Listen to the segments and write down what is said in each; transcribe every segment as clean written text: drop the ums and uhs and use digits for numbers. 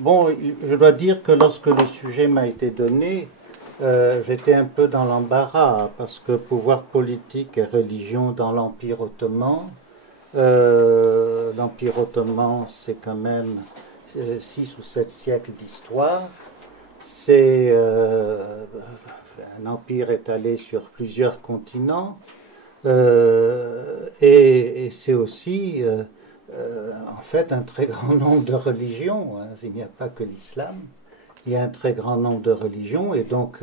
Bon, je dois dire que lorsque le sujet m'a été donné, j'étais un peu dans l'embarras parce que pouvoir politique et religion dans l'Empire ottoman, c'est quand même 6 ou 7 siècles d'histoire. C'est un empire étalé sur plusieurs continents et c'est aussi en fait un très grand nombre de religions. Hein. Il n'y a pas que l'islam, il y a un très grand nombre de religions et donc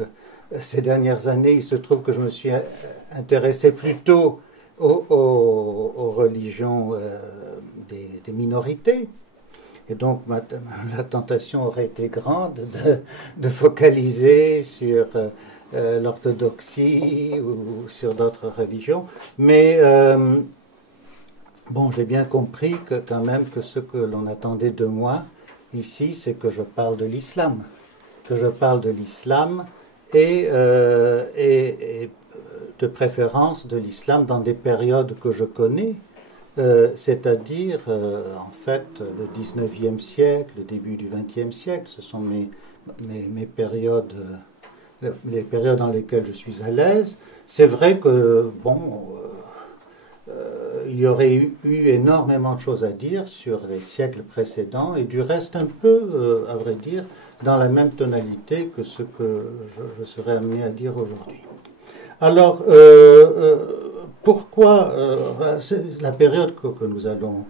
ces dernières années, il se trouve que je me suis intéressé plutôt aux religions des minorités. Et donc la tentation aurait été grande de focaliser sur l'orthodoxie ou sur d'autres religions. Mais bon, j'ai bien compris que quand même que ce que l'on attendait de moi ici, c'est que je parle de l'islam. Que je parle de l'islam et de préférence de l'islam dans des périodes que je connais. C'est-à-dire, en fait, le 19e siècle, le début du 20e siècle, ce sont mes périodes, les périodes dans lesquelles je suis à l'aise. C'est vrai que, bon, il y aurait eu énormément de choses à dire sur les siècles précédents, et du reste un peu, à vrai dire, dans la même tonalité que ce que je serais amené à dire aujourd'hui. Alors, pourquoi la période que nous allons,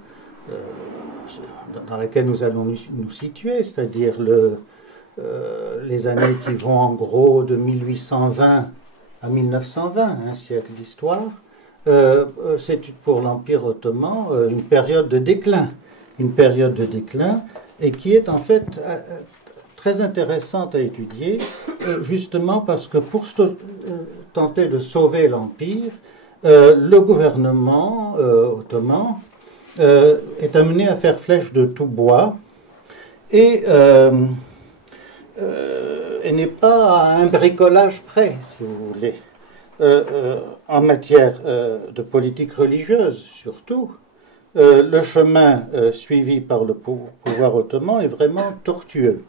dans laquelle nous allons nous situer, c'est-à-dire les années qui vont en gros de 1820 à 1920, un siècle d'histoire, c'est pour l'Empire ottoman une période de déclin, et qui est en fait très intéressante à étudier, justement parce que pour tenter de sauver l'Empire, le gouvernement ottoman est amené à faire flèche de tout bois et n'est pas à un bricolage près, si vous voulez, en matière de politique religieuse surtout. Le chemin suivi par le pouvoir ottoman est vraiment tortueux.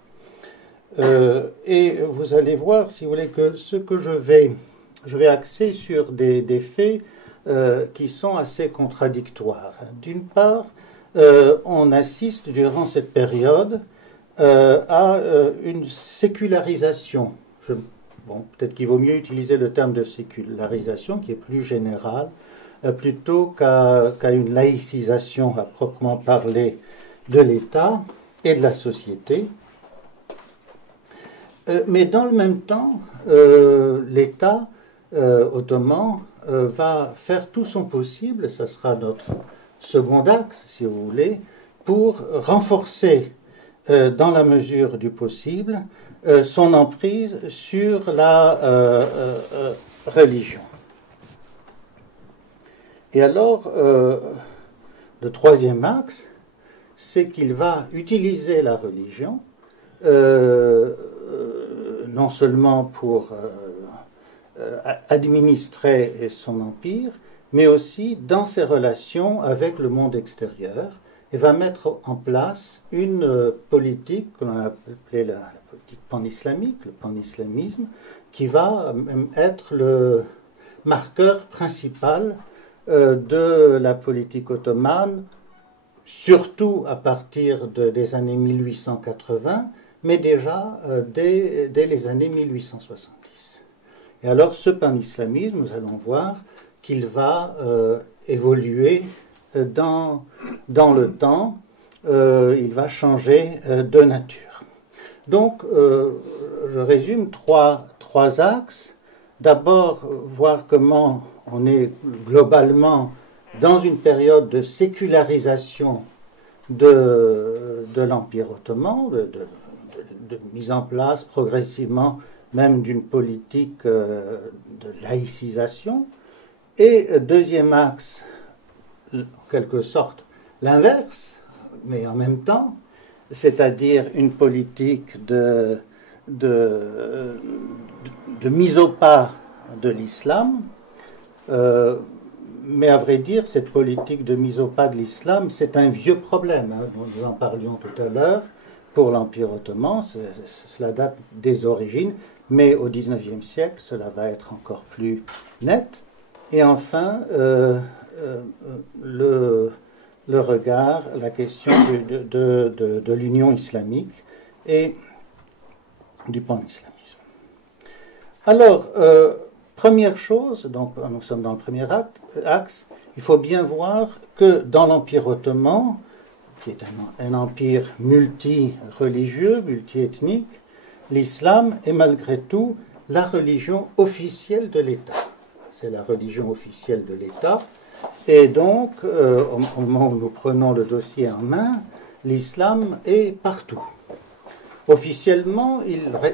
Et vous allez voir, si vous voulez, que ce que je vais axer sur des faits qui sont assez contradictoires. D'une part, on assiste durant cette période à une sécularisation. Bon, peut-être qu'il vaut mieux utiliser le terme de sécularisation, qui est plus général, plutôt qu'à une laïcisation à proprement parler de l'État et de la société. Mais dans le même temps, l'État ottoman va faire tout son possible, ça sera notre second axe, si vous voulez, pour renforcer, dans la mesure du possible, son emprise sur la religion. Et alors, le troisième axe, c'est qu'il va utiliser la religion non seulement pour administrer son empire, mais aussi dans ses relations avec le monde extérieur, et va mettre en place une politique que l'on a appelée la politique pan-islamique, le pan-islamisme, qui va même être le marqueur principal de la politique ottomane, surtout à partir des années 1880, mais déjà dès les années 1870. Et alors ce pan-islamisme, nous allons voir qu'il va évoluer dans le temps, il va changer de nature. Donc, je résume trois axes. D'abord, voir comment on est globalement dans une période de sécularisation de l'Empire ottoman, de mise en place progressivement même d'une politique de laïcisation. Et deuxième axe, en quelque sorte, l'inverse, mais en même temps, c'est-à-dire une politique de mise au pas de l'islam. Mais à vrai dire, cette politique de mise au pas de l'islam, c'est un vieux problème. Hein, nous en parlions tout à l'heure. pour l'Empire ottoman, cela date des origines, mais au XIXe siècle, cela va être encore plus net. Et enfin, le regard, la question de l'union islamique et du pan-islamisme. Alors, première chose, donc nous sommes dans le premier axe, il faut bien voir que dans l'Empire ottoman, qui est un empire multi-religieux, multi-ethnique, l'islam est malgré tout la religion officielle de l'État. C'est la religion officielle de l'État. Et donc, au moment où nous prenons le dossier en main, l'islam est partout. Officiellement,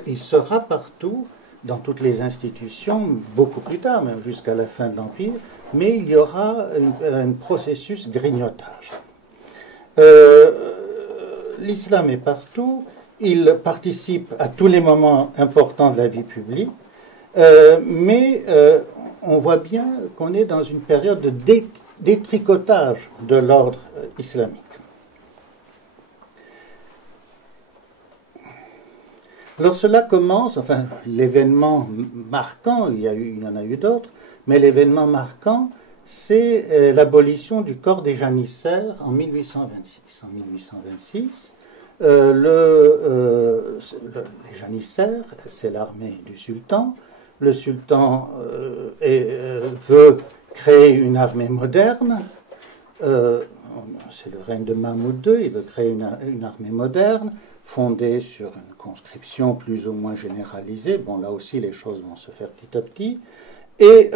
il sera partout, dans toutes les institutions, beaucoup plus tard, même jusqu'à la fin de l'Empire, mais il y aura un processus grignotage. L'islam est partout, il participe à tous les moments importants de la vie publique, mais on voit bien qu'on est dans une période de détricotage de l'ordre islamique. Alors cela commence, enfin l'événement marquant, il y en a eu d'autres, mais l'événement marquant, c'est l'abolition du corps des janissaires en 1826. En 1826, les janissaires, c'est l'armée du sultan. Le sultan veut créer une armée moderne. C'est le règne de Mahmoud II, il veut créer une armée moderne, fondée sur une conscription plus ou moins généralisée. Bon, là aussi, les choses vont se faire petit à petit. Et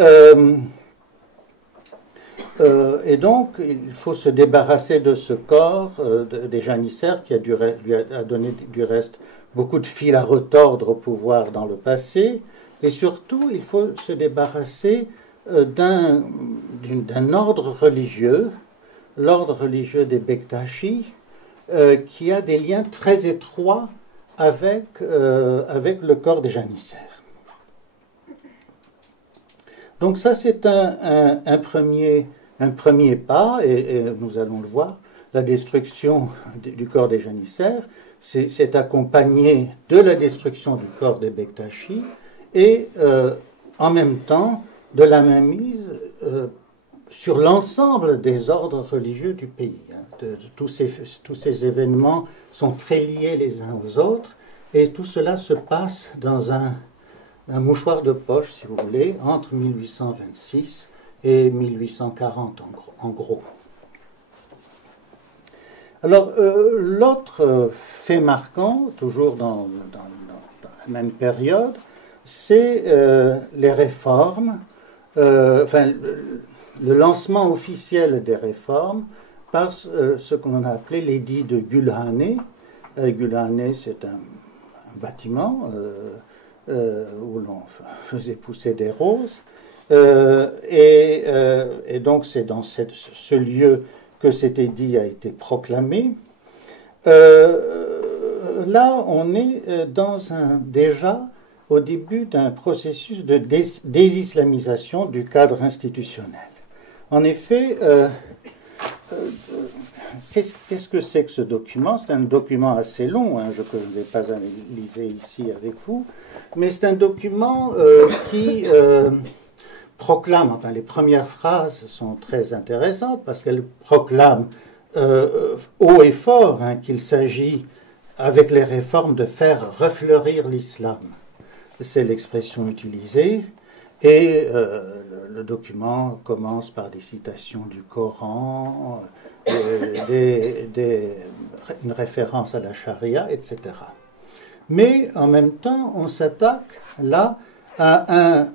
donc, il faut se débarrasser de ce corps des janissaires qui lui a donné du reste beaucoup de fil à retordre au pouvoir dans le passé. Et surtout, il faut se débarrasser d'un ordre religieux, l'ordre religieux des Bektashi, qui a des liens très étroits avec le corps des janissaires. Donc ça, c'est un premier pas, et nous allons le voir. La destruction du corps des janissaires, c'est accompagné de la destruction du corps des Bektashi, et en même temps de la mainmise sur l'ensemble des ordres religieux du pays. Tous ces événements sont très liés les uns aux autres, et tout cela se passe dans un mouchoir de poche, si vous voulez, entre 1826 et 1840 en gros. Alors, l'autre fait marquant, toujours dans la même période, c'est les réformes, le lancement officiel des réformes par ce qu'on a appelé l'édit de Gülhane. Gülhane, c'est un bâtiment où l'on faisait pousser des roses. Et donc c'est dans ce lieu que cet édit a été proclamé. Là, on est déjà au début d'un processus de désislamisation du cadre institutionnel. En effet, qu'est-ce que c'est que ce document? C'est un document assez long, que je ne vais pas analyser ici avec vous, mais c'est un document qui proclame, enfin les premières phrases sont très intéressantes parce qu'elles proclament haut et fort qu'il s'agit, avec les réformes, de faire refleurir l'islam. C'est l'expression utilisée, et le document commence par des citations du Coran, une référence à la charia, etc. Mais en même temps, on s'attaque là à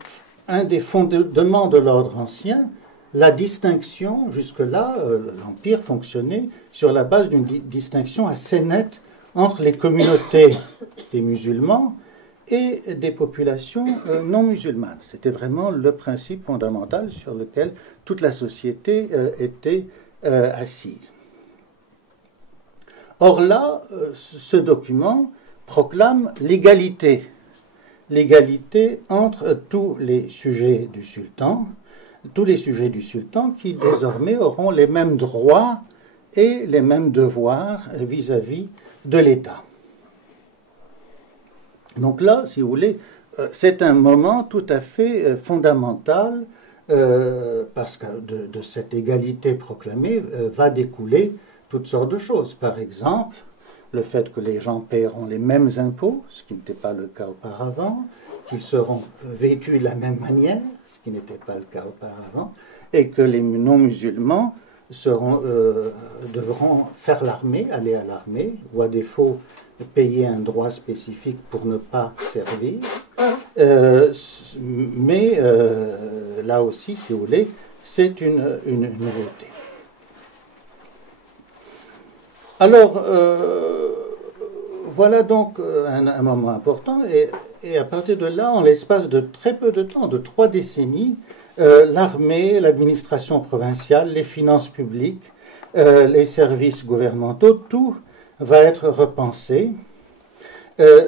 un des fondements de l'ordre ancien, la distinction. Jusque-là, l'Empire fonctionnait sur la base d'une distinction assez nette entre les communautés des musulmans et des populations non musulmanes. C'était vraiment le principe fondamental sur lequel toute la société était assise. Or là, ce document proclame l'égalité entre tous les sujets du sultan qui désormais auront les mêmes droits et les mêmes devoirs vis-à-vis de l'État. Donc là, si vous voulez, c'est un moment tout à fait fondamental parce que de cette égalité proclamée va découler toutes sortes de choses. Par exemple, le fait que les gens paieront les mêmes impôts, ce qui n'était pas le cas auparavant, qu'ils seront vêtus de la même manière, ce qui n'était pas le cas auparavant, et que les non-musulmans devront faire l'armée, aller à l'armée, ou à défaut payer un droit spécifique pour ne pas servir. Mais là aussi, si vous voulez, c'est une nouveauté. Alors, voilà donc un moment important, et à partir de là, en l'espace de très peu de temps, de 3 décennies, l'armée, l'administration provinciale, les finances publiques, les services gouvernementaux, tout va être repensé.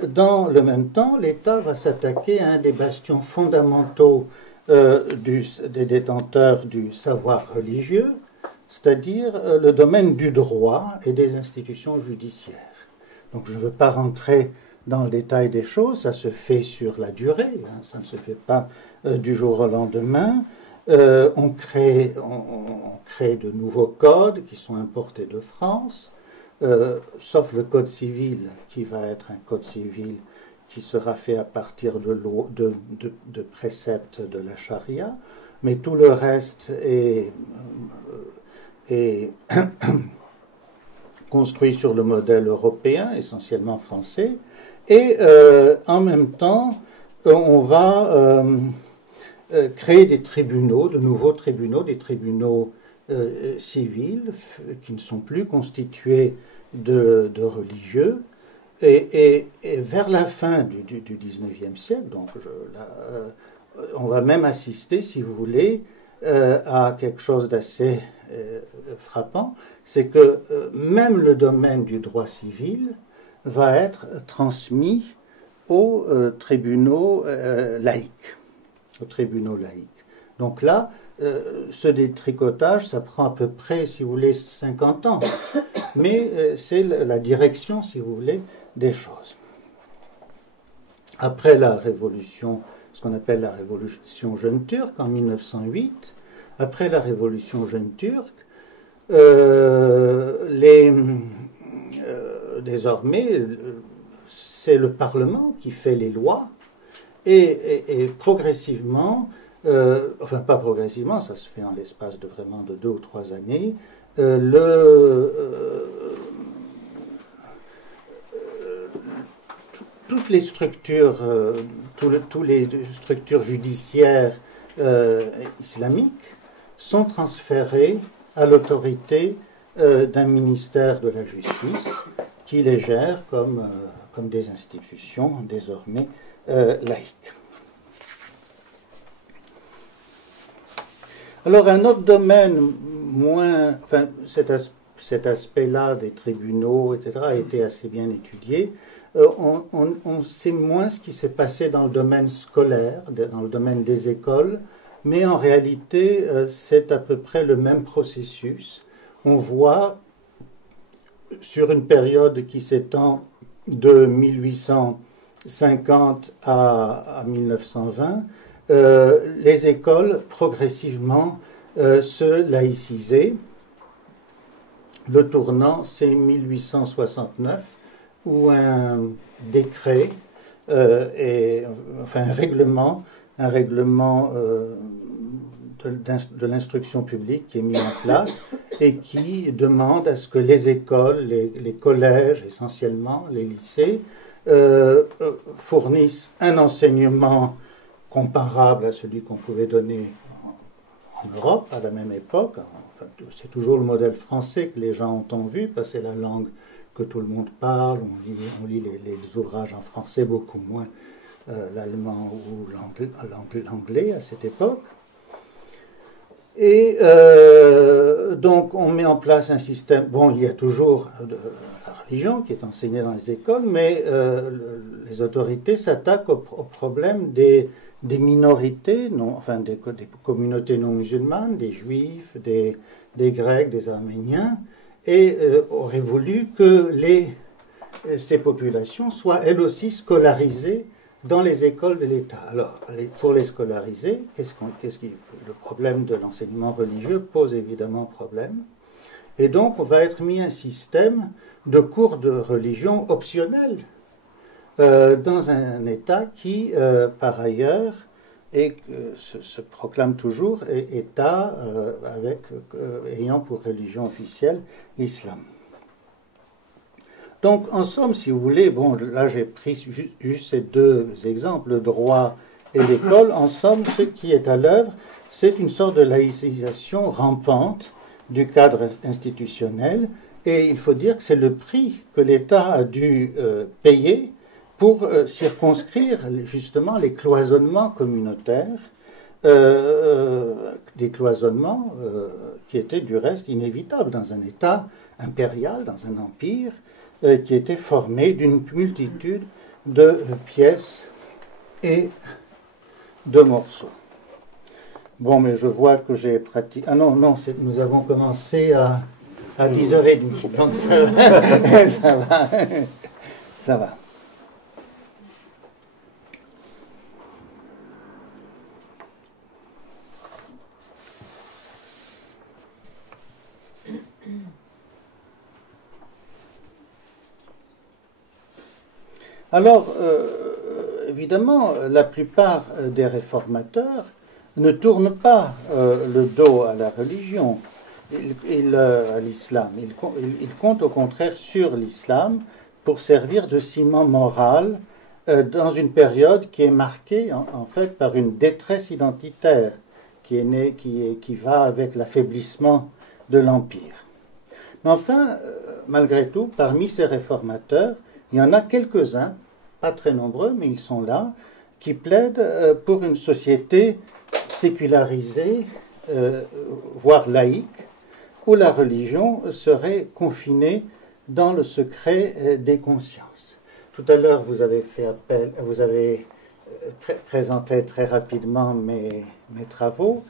Dans le même temps, l'État va s'attaquer à un des bastions fondamentaux des détenteurs du savoir religieux, c'est-à-dire le domaine du droit et des institutions judiciaires. Donc je ne veux pas rentrer dans le détail des choses, ça se fait sur la durée, hein, ça ne se fait pas du jour au lendemain. On crée de nouveaux codes qui sont importés de France, sauf le code civil qui va être un code civil qui sera fait à partir de préceptes de la charia, mais tout le reste est construit sur le modèle européen, essentiellement français, et en même temps, on va créer des tribunaux, de nouveaux tribunaux, des tribunaux civils qui ne sont plus constitués de religieux, et vers la fin du 19e siècle, donc on va même assister, si vous voulez, à quelque chose d'assez frappant, c'est que même le domaine du droit civil va être transmis aux tribunaux laïques. Aux tribunaux laïques. Donc là, ce détricotage, ça prend à peu près, si vous voulez, 50 ans. Mais c'est la direction, si vous voulez, des choses. Après la révolution, ce qu'on appelle la révolution jeune turque en 1908, après la révolution jeune turque, désormais, c'est le Parlement qui fait les lois et progressivement, enfin pas progressivement, ça se fait en l'espace de vraiment de 2 ou 3 années, toutes les structures, tous les structures judiciaires islamiques sont transférées à l'autorité d'un ministère de la Justice qui les gère comme des institutions désormais laïques. Alors un autre domaine moins, enfin cet aspect-là des tribunaux, etc., a été assez bien étudié. On sait moins ce qui s'est passé dans le domaine scolaire, dans le domaine des écoles, mais en réalité, c'est à peu près le même processus. On voit, sur une période qui s'étend de 1850 à 1920, les écoles progressivement se laïcisaient. Le tournant, c'est 1869, où un décret, enfin un règlement de l'instruction publique qui est mis en place et qui demande à ce que les écoles, les collèges essentiellement, les lycées, fournissent un enseignement comparable à celui qu'on pouvait donner en Europe à la même époque. Enfin, c'est toujours le modèle français que les gens ont en vue, parce que c'est la langue que tout le monde parle, on lit les ouvrages en français, beaucoup moins l'allemand ou l'anglais à cette époque. Et donc on met en place un système, bon, il y a toujours la religion qui est enseignée dans les écoles, mais les autorités s'attaquent au problème des minorités, enfin des communautés non musulmanes, des juifs, des grecs, des arméniens, et auraient voulu que ces populations soient elles aussi scolarisées dans les écoles de l'État. Alors, pour les scolariser, le problème de l'enseignement religieux pose évidemment problème. Et donc, on va être mis un système de cours de religion optionnels dans un État qui, par ailleurs, se proclame toujours État ayant pour religion officielle l'islam. Donc, en somme, si vous voulez, bon, là j'ai pris juste ces deux exemples, le droit et l'école. En somme, ce qui est à l'œuvre, c'est une sorte de laïcisation rampante du cadre institutionnel. Et il faut dire que c'est le prix que l'État a dû payer pour circonscrire justement les cloisonnements communautaires, des cloisonnements qui étaient du reste inévitables dans un État impérial, dans un empire, qui était formé d'une multitude de pièces et de morceaux. Bon, mais je vois que j'ai pratiqué... Ah non, nous avons commencé à 10h30, donc ça va. Ça va. Ça va. Alors, évidemment, la plupart des réformateurs ne tournent pas le dos à la religion, à l'islam. Ils comptent au contraire sur l'islam pour servir de ciment moral dans une période qui est marquée en fait par une détresse identitaire qui va avec l'affaiblissement de l'Empire. Mais enfin, malgré tout, parmi ces réformateurs, il y en a quelques-uns, pas très nombreux, mais ils sont là, qui plaident pour une société sécularisée, voire laïque, où la religion serait confinée dans le secret des consciences. Tout à l'heure, vous avez présenté très rapidement mes travaux,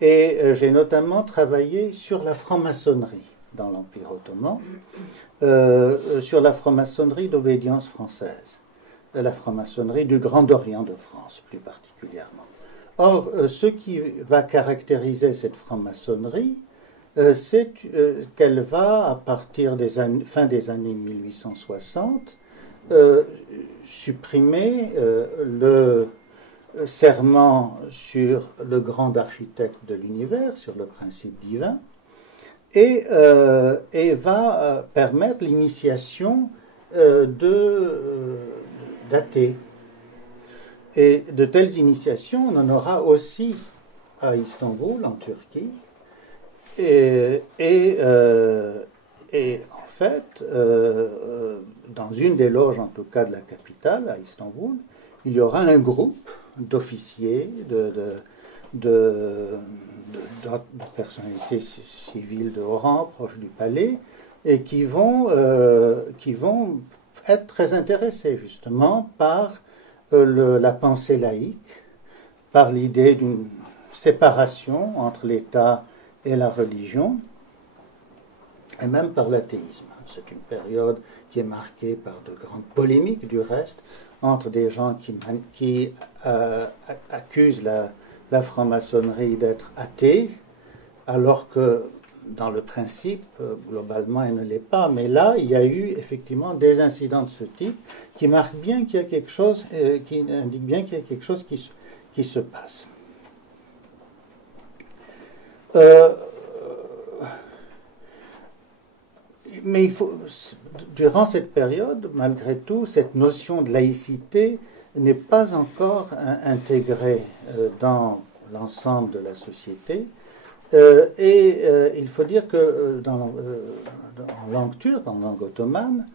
et j'ai notamment travaillé sur la franc-maçonnerie dans l'Empire ottoman, sur la franc-maçonnerie d'obédience française, la franc-maçonnerie du Grand Orient de France plus particulièrement. Or, ce qui va caractériser cette franc-maçonnerie, c'est qu'elle va, à partir des fin des années 1860, supprimer le serment sur le grand architecte de l'univers, sur le principe divin, et va permettre l'initiation d'athées. Et de telles initiations, on en aura aussi à Istanbul, en Turquie. Et en fait, dans une des loges, en tout cas de la capitale, à Istanbul, il y aura un groupe d'officiers, de personnalités civiles de haut rang, proches du palais, et qui vont être très intéressés justement par la pensée laïque, par l'idée d'une séparation entre l'État et la religion, et même par l'athéisme. C'est une période qui est marquée par de grandes polémiques, du reste, entre des gens qui accusent la franc-maçonnerie d'être athée, alors que dans le principe, globalement, elle ne l'est pas. Mais là, il y a eu effectivement des incidents de ce type qui marquent bien qu'il y a quelque chose, qui indiquent bien qu'il y a quelque chose qui se passe. Mais durant cette période, malgré tout, cette notion de laïcité n'est pas encore intégrée dans l'ensemble de la société. Il faut dire que en langue turque, en langue ottomane,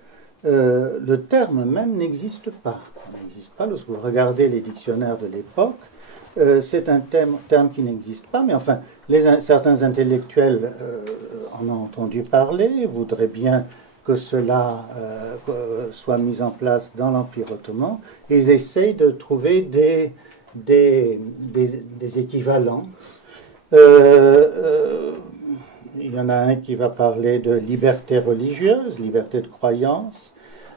le terme même n'existe pas. Il n'existe pas. Lorsque vous regardez les dictionnaires de l'époque, c'est un terme qui n'existe pas, mais enfin, certains intellectuels en ont entendu parler, voudraient bien que cela soit mis en place dans l'Empire ottoman. Ils essayent de trouver des équivalents. Il y en a un qui va parler de liberté religieuse, liberté de croyance,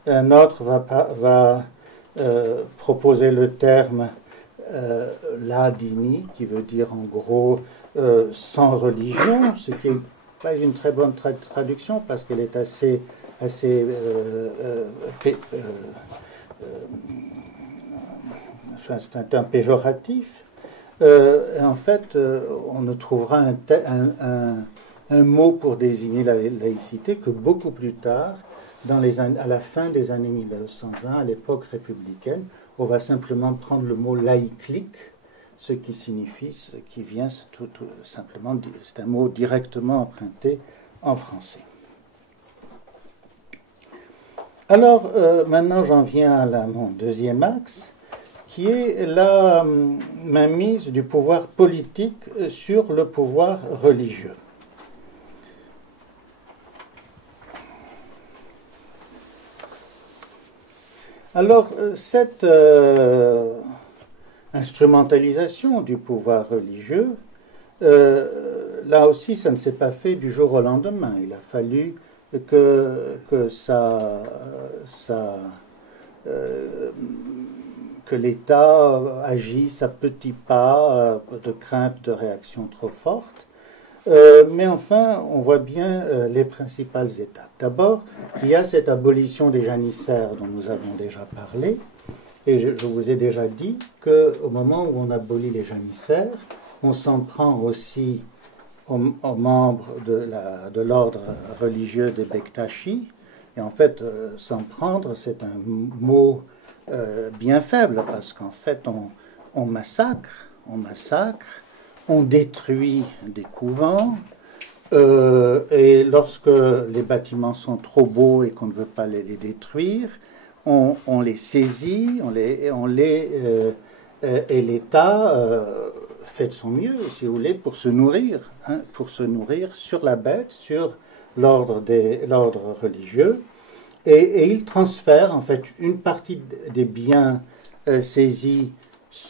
un autre va proposer le terme la-dini, qui veut dire en gros sans religion, ce qui n'est pas une très bonne traduction parce qu'elle est assez enfin, c'est un terme péjoratif. En fait, on ne trouvera un mot pour désigner la laïcité que beaucoup plus tard, à la fin des années 1920, à l'époque républicaine. On va simplement prendre le mot laïclique, ce qui signifie, ce qui vient tout simplement, c'est un mot directement emprunté en français. Alors, maintenant j'en viens à mon deuxième axe, qui est la mainmise du pouvoir politique sur le pouvoir religieux. Alors, cette instrumentalisation du pouvoir religieux, là aussi, ça ne s'est pas fait du jour au lendemain. Il a fallu que l'État agisse à petits pas, de crainte de réaction trop forte. Mais enfin, on voit bien les principales étapes. D'abord, il y a cette abolition des janissaires dont nous avons déjà parlé. Et je vous ai déjà dit qu'au moment où on abolit les janissaires, on s'en prend aussi aux membres de l'ordre religieux des Bektashi. Et en fait, s'en prendre, c'est un mot bien faible, parce qu'en fait, on massacre, on détruit des couvents, et lorsque les bâtiments sont trop beaux et qu'on ne veut pas les détruire, on les saisit, et l'État fait de son mieux, si vous voulez, pour se nourrir sur la bête, sur l'ordre religieux, et il transfère en fait une partie des biens saisis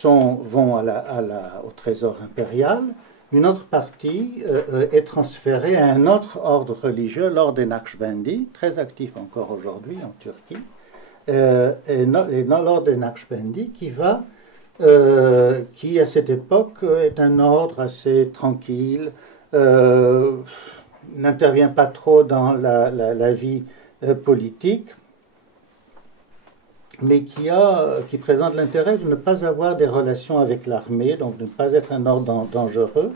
vont au trésor impérial, une autre partie est transférée à un autre ordre religieux, l'ordre des Naqshbandi, très actif encore aujourd'hui en Turquie, et l'ordre des Naqshbandi qui à cette époque est un ordre assez tranquille, n'intervient pas trop dans la vie politique, mais qui présente l'intérêt de ne pas avoir des relations avec l'armée, donc de ne pas être un ordre dangereux,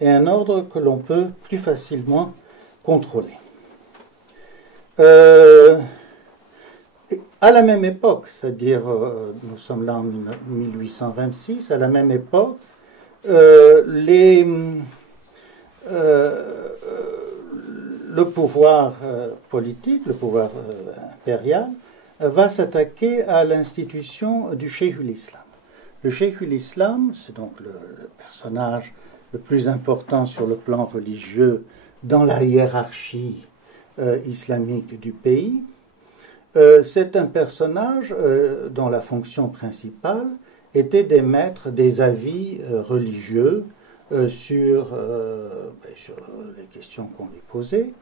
et un ordre que l'on peut plus facilement contrôler. À la même époque, c'est-à-dire nous sommes là en 1826, à la même époque, le pouvoir politique, le pouvoir impérial, va s'attaquer à l'institution du Cheikhul Islam. Le Cheikhul Islam, c'est donc le personnage le plus important sur le plan religieux dans la hiérarchie islamique du pays. C'est un personnage dont la fonction principale était d'émettre des avis religieux sur les questions qu'on lui posait.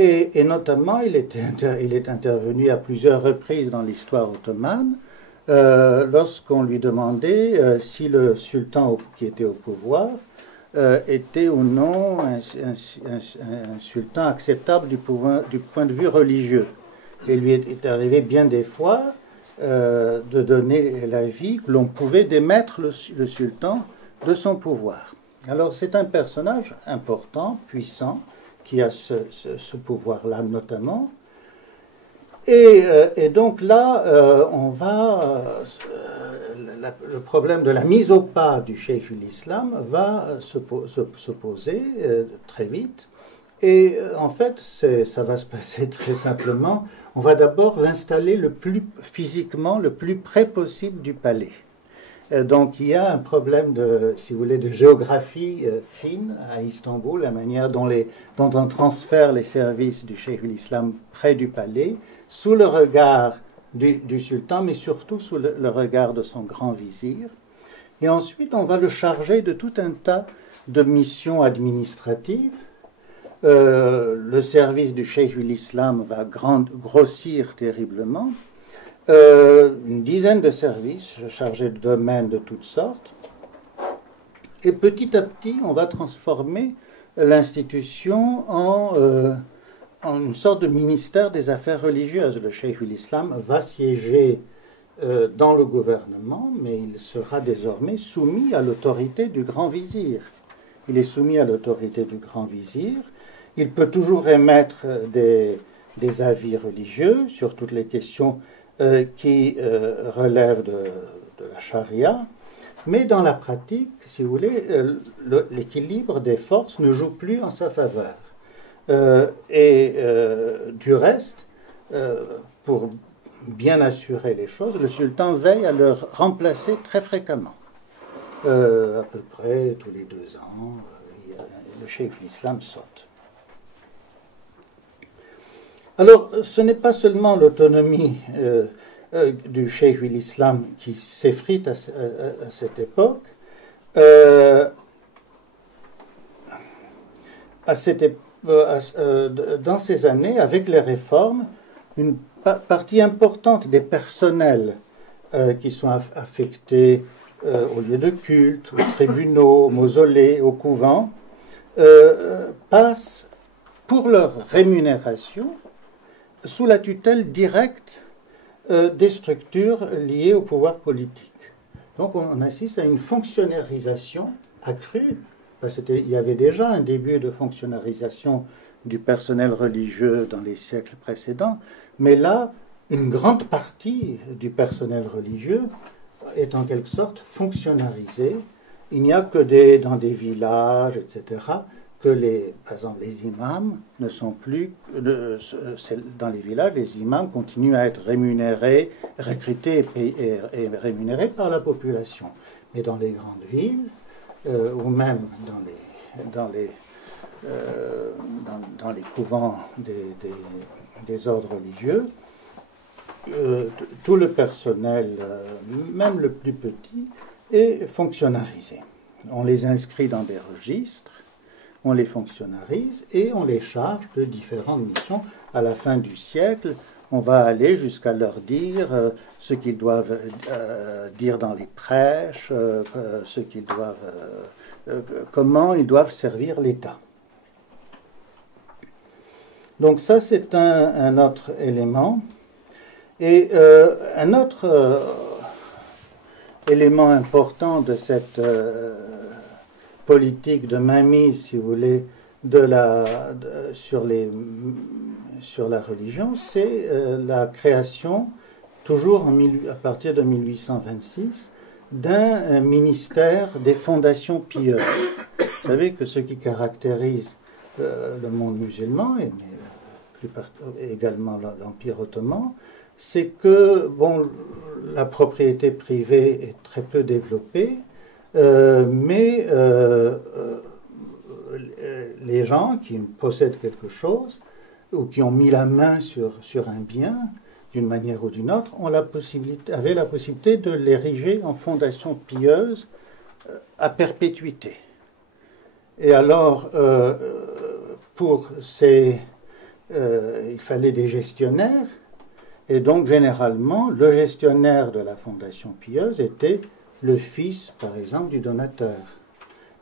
Et notamment, il est intervenu à plusieurs reprises dans l'histoire ottomane lorsqu'on lui demandait si le sultan qui était au pouvoir était ou non un sultan acceptable du point de vue religieux. Et lui est arrivé bien des fois de donner l'avis que l'on pouvait démettre le sultan de son pouvoir. Alors c'est un personnage important, puissant, qui a ce pouvoir-là notamment. Et donc là, le problème de la mise au pas du Cheikhul Islam va se poser très vite. Et en fait, ça va se passer très simplement. On va d'abord l'installer physiquement le plus près possible du palais. Donc il y a un problème si vous voulez, de géographie fine à Istanbul, la manière dont on transfère les services du Cheikhul Islam près du palais, sous le regard du sultan, mais surtout sous le regard de son grand vizir. Et ensuite, on va le charger de tout un tas de missions administratives, le service du Cheikh l'Islam va grossir terriblement. Une dizaine de services chargés de domaines de toutes sortes. Et petit à petit, on va transformer l'institution en une sorte de ministère des affaires religieuses. Le Cheikh l'Islam va siéger dans le gouvernement, mais il sera désormais soumis à l'autorité du grand vizir. Il est soumis à l'autorité du grand vizir. Il peut toujours émettre des avis religieux sur toutes les questions qui relèvent de la charia. Mais dans la pratique, si vous voulez, l'équilibre des forces ne joue plus en sa faveur. Du reste, pour bien assurer les choses, le sultan veille à le remplacer très fréquemment. À peu près tous les 2 ans, le cheikh l'Islam saute. Alors, ce n'est pas seulement l'autonomie du cheikh l'Islam qui s'effrite à cette époque. Dans ces années, avec les réformes, une partie importante des personnels qui sont affectés aux lieux de culte, aux tribunaux, aux mausolées, aux couvents, passent pour leur rémunération sous la tutelle directe des structures liées au pouvoir politique. Donc on assiste à une fonctionnalisation accrue, parce qu'il y avait déjà un début de fonctionnalisation du personnel religieux dans les siècles précédents, mais là, une grande partie du personnel religieux est en quelque sorte fonctionnalisé. Il n'y a que dans des villages, etc., que par exemple, les imams ne sont plus... dans les villages, les imams continuent à être rémunérés, recrutés et rémunérés par la population. Mais dans les grandes villes, ou même dans les couvents des ordres religieux, tout le personnel, même le plus petit, est fonctionnalisé. On les inscrit dans des registres, on les fonctionnarise et on les charge de différentes missions. À la fin du siècle, on va aller jusqu'à leur dire ce qu'ils doivent dire dans les prêches, comment ils doivent servir l'État. Donc ça, c'est un autre élément. Et un autre élément important de cette politique de mainmise, si vous voulez, sur la religion, c'est la création, toujours à partir de 1826, d'un ministère des fondations pieuses. Vous savez que ce qui caractérise le monde musulman, et également l'Empire ottoman, c'est que la propriété privée est très peu développée, mais les gens qui possèdent quelque chose ou qui ont mis la main sur un bien, d'une manière ou d'une autre, avaient la possibilité de l'ériger en fondation pieuse à perpétuité. Et alors, il fallait des gestionnaires, et donc généralement, le gestionnaire de la fondation pieuse était le fils, par exemple, du donateur.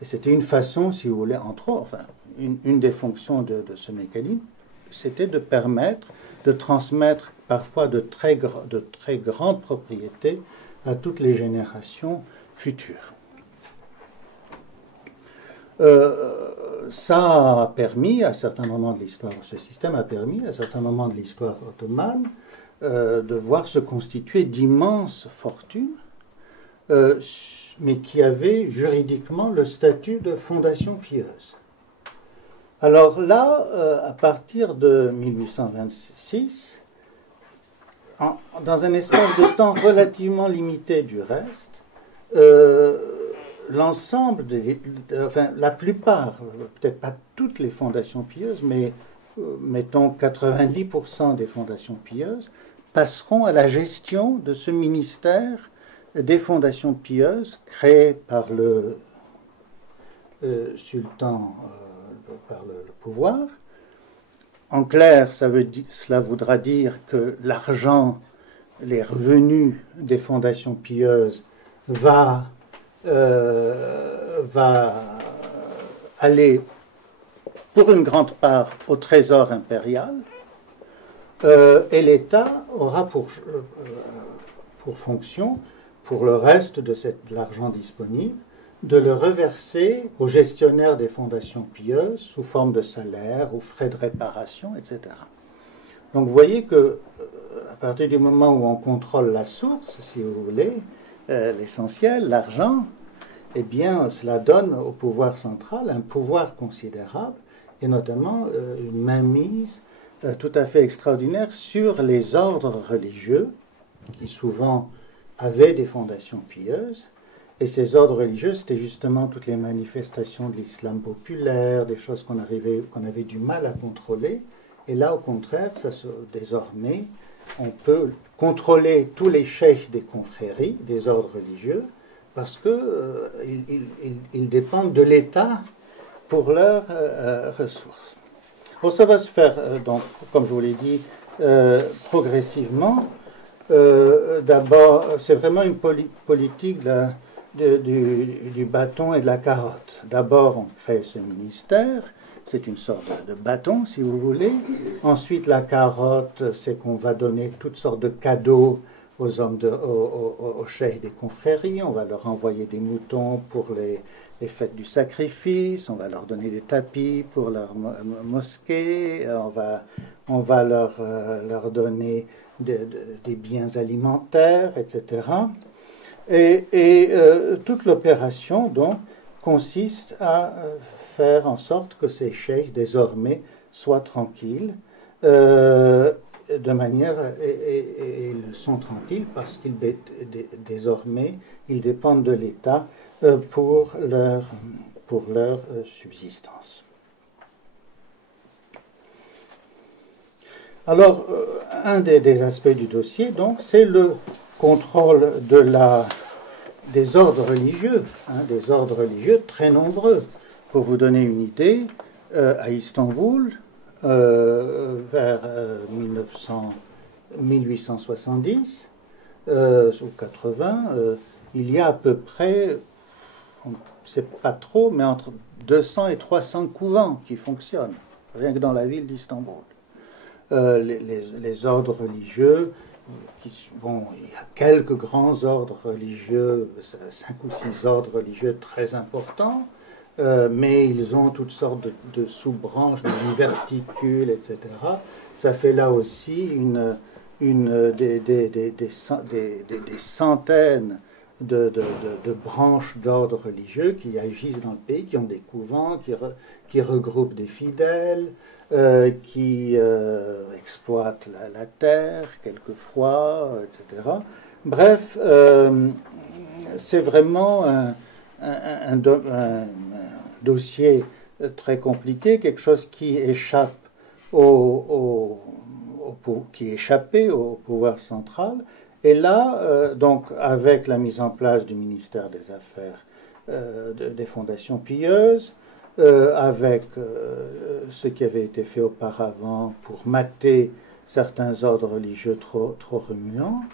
Et c'était une façon, si vous voulez, une des fonctions de ce mécanisme, c'était de permettre de transmettre parfois de très grandes propriétés à toutes les générations futures. Ça a permis, à certains moments de l'histoire, ce système a permis, à certains moments de l'histoire ottomane, de voir se constituer d'immenses fortunes, mais qui avaient juridiquement le statut de fondation pieuse. Alors là, à partir de 1826, dans un espace de temps relativement limité du reste, l'ensemble, la plupart, peut-être pas toutes les fondations pieuses, mais mettons 90% des fondations pieuses, passeront à la gestion de ce ministère des fondations pieuses créé par le sultan par le pouvoir. En clair, cela voudra dire que l'argent, les revenus des fondations pieuses va aller pour une grande part au trésor impérial, et l'État aura pour fonction, pour le reste de l'argent disponible, de le reverser aux gestionnaires des fondations pieuses sous forme de salaire ou frais de réparation, etc. Donc vous voyez que à partir du moment où on contrôle la source, si vous voulez, l'essentiel, l'argent, eh bien cela donne au pouvoir central un pouvoir considérable et notamment une mainmise tout à fait extraordinaire sur les ordres religieux qui souvent avaient des fondations pieuses. Et ces ordres religieux, c'était justement toutes les manifestations de l'islam populaire, des choses qu'on avait du mal à contrôler. Et là, au contraire, désormais, on peut contrôler tous les chefs des confréries, des ordres religieux, parce qu'ils dépendent de l'État pour leurs ressources. Bon, ça va se faire, donc, comme je vous l'ai dit, progressivement. D'abord, c'est vraiment une politique du bâton et de la carotte. D'abord, on crée ce ministère, c'est une sorte de bâton, si vous voulez. Ensuite, la carotte, c'est qu'on va donner toutes sortes de cadeaux aux hommes, aux chefs des confréries. On va leur envoyer des moutons pour les fêtes du sacrifice, on va leur donner des tapis pour leur mosquée, on va leur donner des biens alimentaires, etc. Et toute l'opération, donc, consiste à faire en sorte que ces cheikhs, désormais, soient tranquilles, de manière, et ils sont tranquilles parce qu'ils, désormais, ils dépendent de l'État pour leur subsistance. Alors, un des aspects du dossier, donc, c'est le contrôle des ordres religieux, des ordres religieux très nombreux. Pour vous donner une idée, à Istanbul, vers 1870 ou 80, il y a à peu près, on ne sait pas trop, mais entre 200 et 300 couvents qui fonctionnent, rien que dans la ville d'Istanbul. Les ordres religieux, il y a quelques grands ordres religieux, 5 ou 6 ordres religieux très importants, mais ils ont toutes sortes de sous-branches, de diverticules, etc. Ça fait là aussi des centaines de branches d'ordres religieux qui agissent dans le pays, qui ont des couvents, qui regroupent des fidèles, qui exploitent la terre quelquefois, etc. Bref, c'est vraiment un dossier très compliqué, quelque chose qui échappe qui échappait au pouvoir central. Et là, donc, avec la mise en place du ministère des Affaires des fondations pieuses, avec ce qui avait été fait auparavant pour mater certains ordres religieux trop remuants,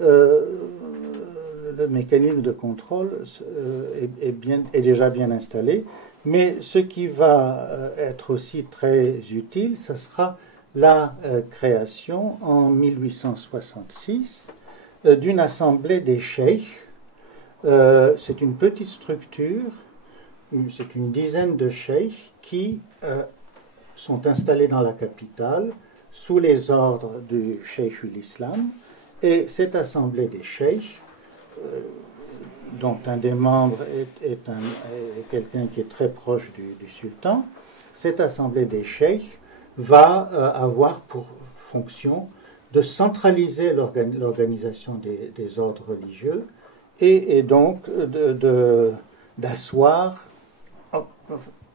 le mécanisme de contrôle est déjà bien installé. Mais ce qui va être aussi très utile, ce sera la création en 1866 d'une assemblée des cheikhs. C'est une petite structure, c'est une dizaine de cheikhs qui sont installés dans la capitale sous les ordres du cheikh l'Islam. Et cette assemblée des cheikhs, dont un des membres est quelqu'un qui est très proche du sultan, cette assemblée des cheikhs va avoir pour fonction de centraliser l'organisation des ordres religieux et donc d'asseoir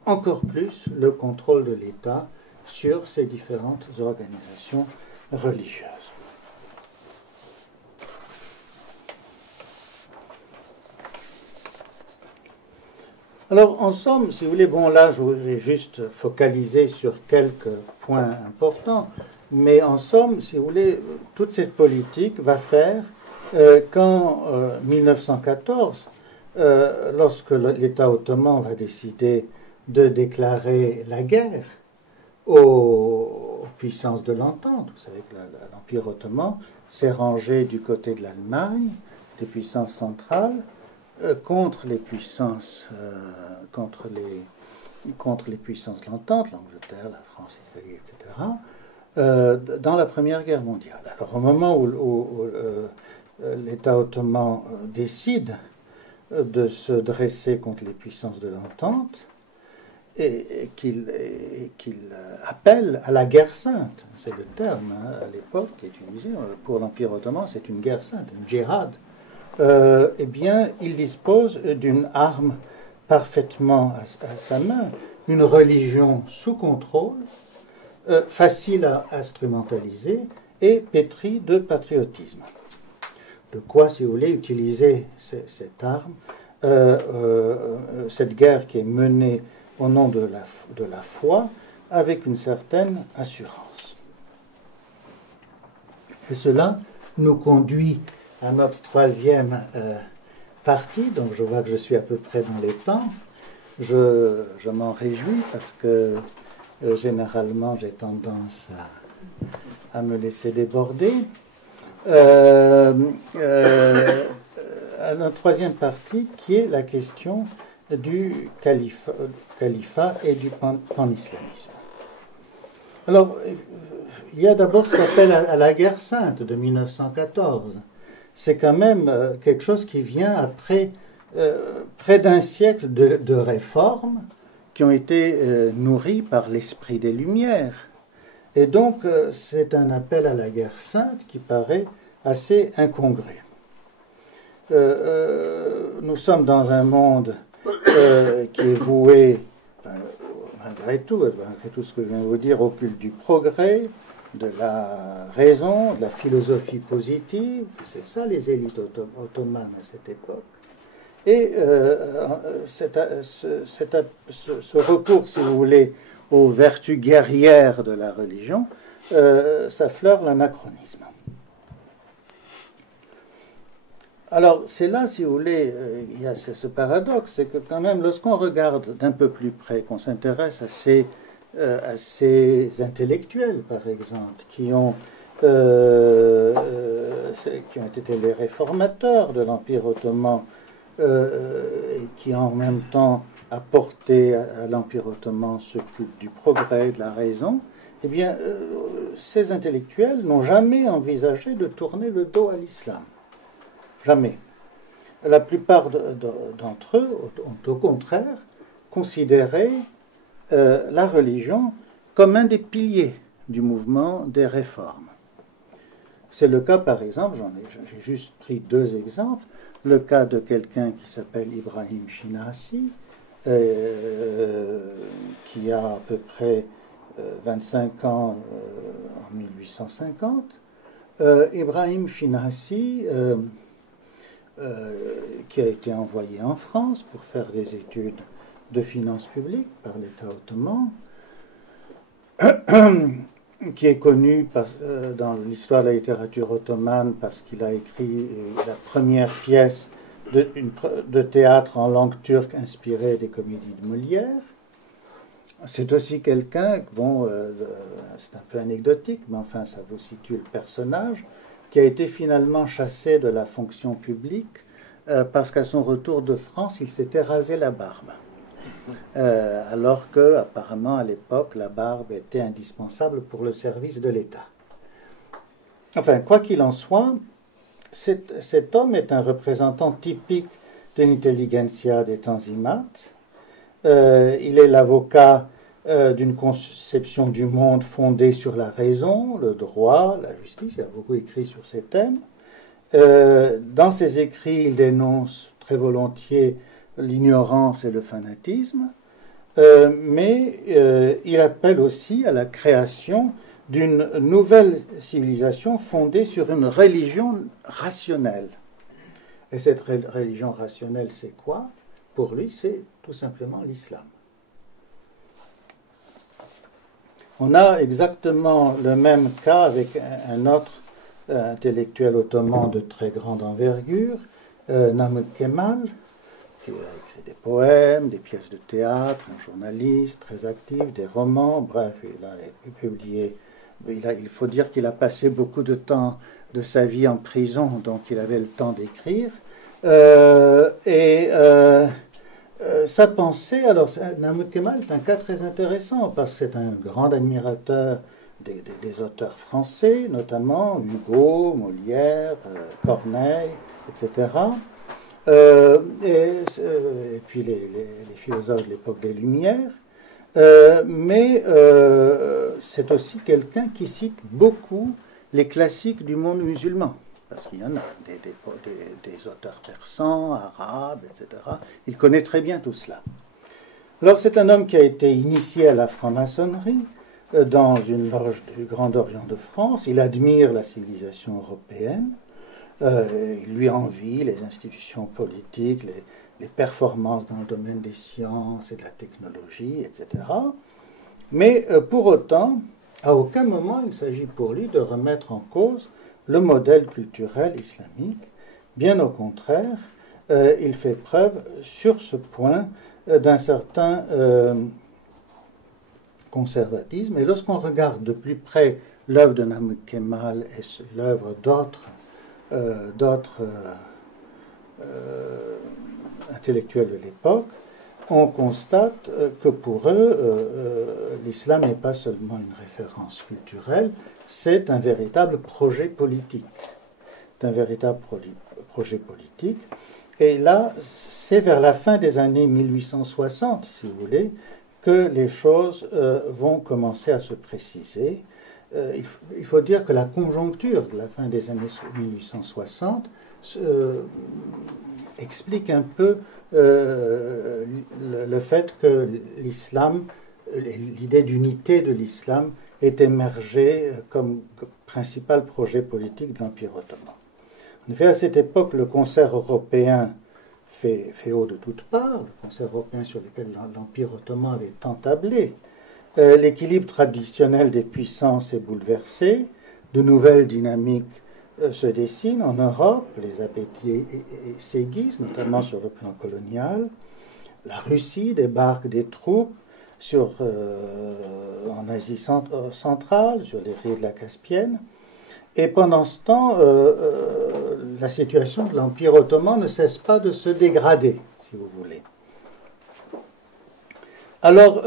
encore plus le contrôle de l'État sur ces différentes organisations religieuses. Alors, en somme, si vous voulez, bon, là, j'ai juste focalisé sur quelques points importants, mais en somme, si vous voulez, toute cette politique va faire qu'en 1914, lorsque l'État ottoman va décider de déclarer la guerre aux puissances de l'entente, vous savez que l'Empire ottoman s'est rangé du côté de l'Allemagne, des puissances centrales, contre les puissances de l'entente, l'Angleterre, la France, l'Italie, etc., dans la Première Guerre mondiale. Alors au moment où l'État ottoman décide de se dresser contre les puissances de l'entente et qu'il appelle à la guerre sainte, c'est le terme à l'époque qui est utilisé pour l'Empire ottoman, c'est une guerre sainte, une djihad. Eh bien, il dispose d'une arme parfaitement à sa main, une religion sous contrôle, facile à instrumentaliser et pétrie de patriotisme. De quoi, si vous voulez, utiliser cette arme, cette guerre qui est menée au nom de la foi, avec une certaine assurance. Et cela nous conduit à notre troisième partie, donc je vois que je suis à peu près dans les temps. Je m'en réjouis parce que généralement j'ai tendance à me laisser déborder. À notre troisième partie qui est la question du califat et du pan-islamisme. Alors, il y a d'abord ce qu'on appelle à la guerre sainte de 1914. C'est quand même quelque chose qui vient après près d'un siècle de réformes qui ont été nourries par l'esprit des Lumières. Et donc, c'est un appel à la guerre sainte qui paraît assez incongru. Nous sommes dans un monde qui est voué, malgré tout ce que je viens de vous dire, au culte du progrès, de la raison, de la philosophie positive. C'est ça les élites ottomanes à cette époque. Et ce recours, si vous voulez, aux vertus guerrières de la religion, ça fleure l'anachronisme. Alors, c'est là, si vous voulez, il y a ce paradoxe, c'est que quand même, lorsqu'on regarde d'un peu plus près, qu'on s'intéresse à ces intellectuels, par exemple, qui ont été les réformateurs de l'Empire ottoman, et qui en même temps apporté à l'Empire ottoman ce culte du progrès, de la raison, eh bien, ces intellectuels n'ont jamais envisagé de tourner le dos à l'islam. Jamais. La plupart d'entre eux ont au contraire considéré la religion comme un des piliers du mouvement des réformes. C'est le cas, par exemple, j'ai juste pris deux exemples, le cas de quelqu'un qui s'appelle Ibrahim Shinasi, qui a à peu près 25 ans en 1850. Ibrahim Shinasi, qui a été envoyé en France pour faire des études de finances publiques par l'État ottoman, qui est connu dans l'histoire de la littérature ottomane parce qu'il a écrit la première pièce de théâtre en langue turque inspirée des comédies de Molière. C'est aussi quelqu'un, bon, c'est un peu anecdotique, mais enfin ça vous situe le personnage, qui a été finalement chassé de la fonction publique parce qu'à son retour de France, il s'était rasé la barbe. Alors que, apparemment, à l'époque, la barbe était indispensable pour le service de l'État. Enfin, quoi qu'il en soit, cet homme est un représentant typique de l'intelligentsia des Tanzimat. Il est l'avocat d'une conception du monde fondée sur la raison, le droit, la justice. Il a beaucoup écrit sur ces thèmes. Dans ses écrits, il dénonce très volontiers l'ignorance et le fanatisme, mais il appelle aussi à la création d'une nouvelle civilisation fondée sur une religion rationnelle. Et cette religion rationnelle, c'est quoi? Pour lui, c'est tout simplement l'islam. On a exactement le même cas avec un autre intellectuel ottoman de très grande envergure, Namık Kemal, qui a écrit des poèmes, des pièces de théâtre, un journaliste très actif, des romans, bref, il a publié. Il faut dire qu'il a passé beaucoup de temps de sa vie en prison, donc il avait le temps d'écrire. Sa pensée, alors Namık Kemal est un cas très intéressant parce que c'est un grand admirateur des auteurs français, notamment Hugo, Molière, Corneille, etc. Et puis les philosophes de l'époque des Lumières. Mais c'est aussi quelqu'un qui cite beaucoup les classiques du monde musulman, parce qu'il y en a des auteurs persans, arabes, etc. Il connaît très bien tout cela. Alors c'est un homme qui a été initié à la franc-maçonnerie dans une loge du Grand Orient de France. Il admire la civilisation européenne. Il lui envie les institutions politiques, les performances dans le domaine des sciences et de la technologie, etc. Mais pour autant, à aucun moment il s'agit pour lui de remettre en cause le modèle culturel islamique. Bien au contraire, il fait preuve sur ce point d'un certain conservatisme. Et lorsqu'on regarde de plus près l'œuvre de Namık Kemal et l'œuvre d'autres intellectuels de l'époque, on constate que pour eux, l'islam n'est pas seulement une référence culturelle, c'est un véritable projet politique. C'est un véritable projet politique. Et là, c'est vers la fin des années 1860, si vous voulez, que les choses vont commencer à se préciser. Il faut dire que la conjoncture de la fin des années 1860 explique un peu le fait que l'islam, l'idée d'unité de l'islam, est émergée comme principal projet politique de l'Empire ottoman. En effet, à cette époque, le concert européen fait haut de toutes parts, le concert européen sur lequel l'Empire ottoman avait tant tablé. L'équilibre traditionnel des puissances est bouleversé, de nouvelles dynamiques se dessinent en Europe, les appétits s'aiguisent, notamment sur le plan colonial. La Russie débarque des troupes en Asie centrale, sur les rives de la Caspienne. Et pendant ce temps, la situation de l'Empire ottoman ne cesse pas de se dégrader, si vous voulez. Alors,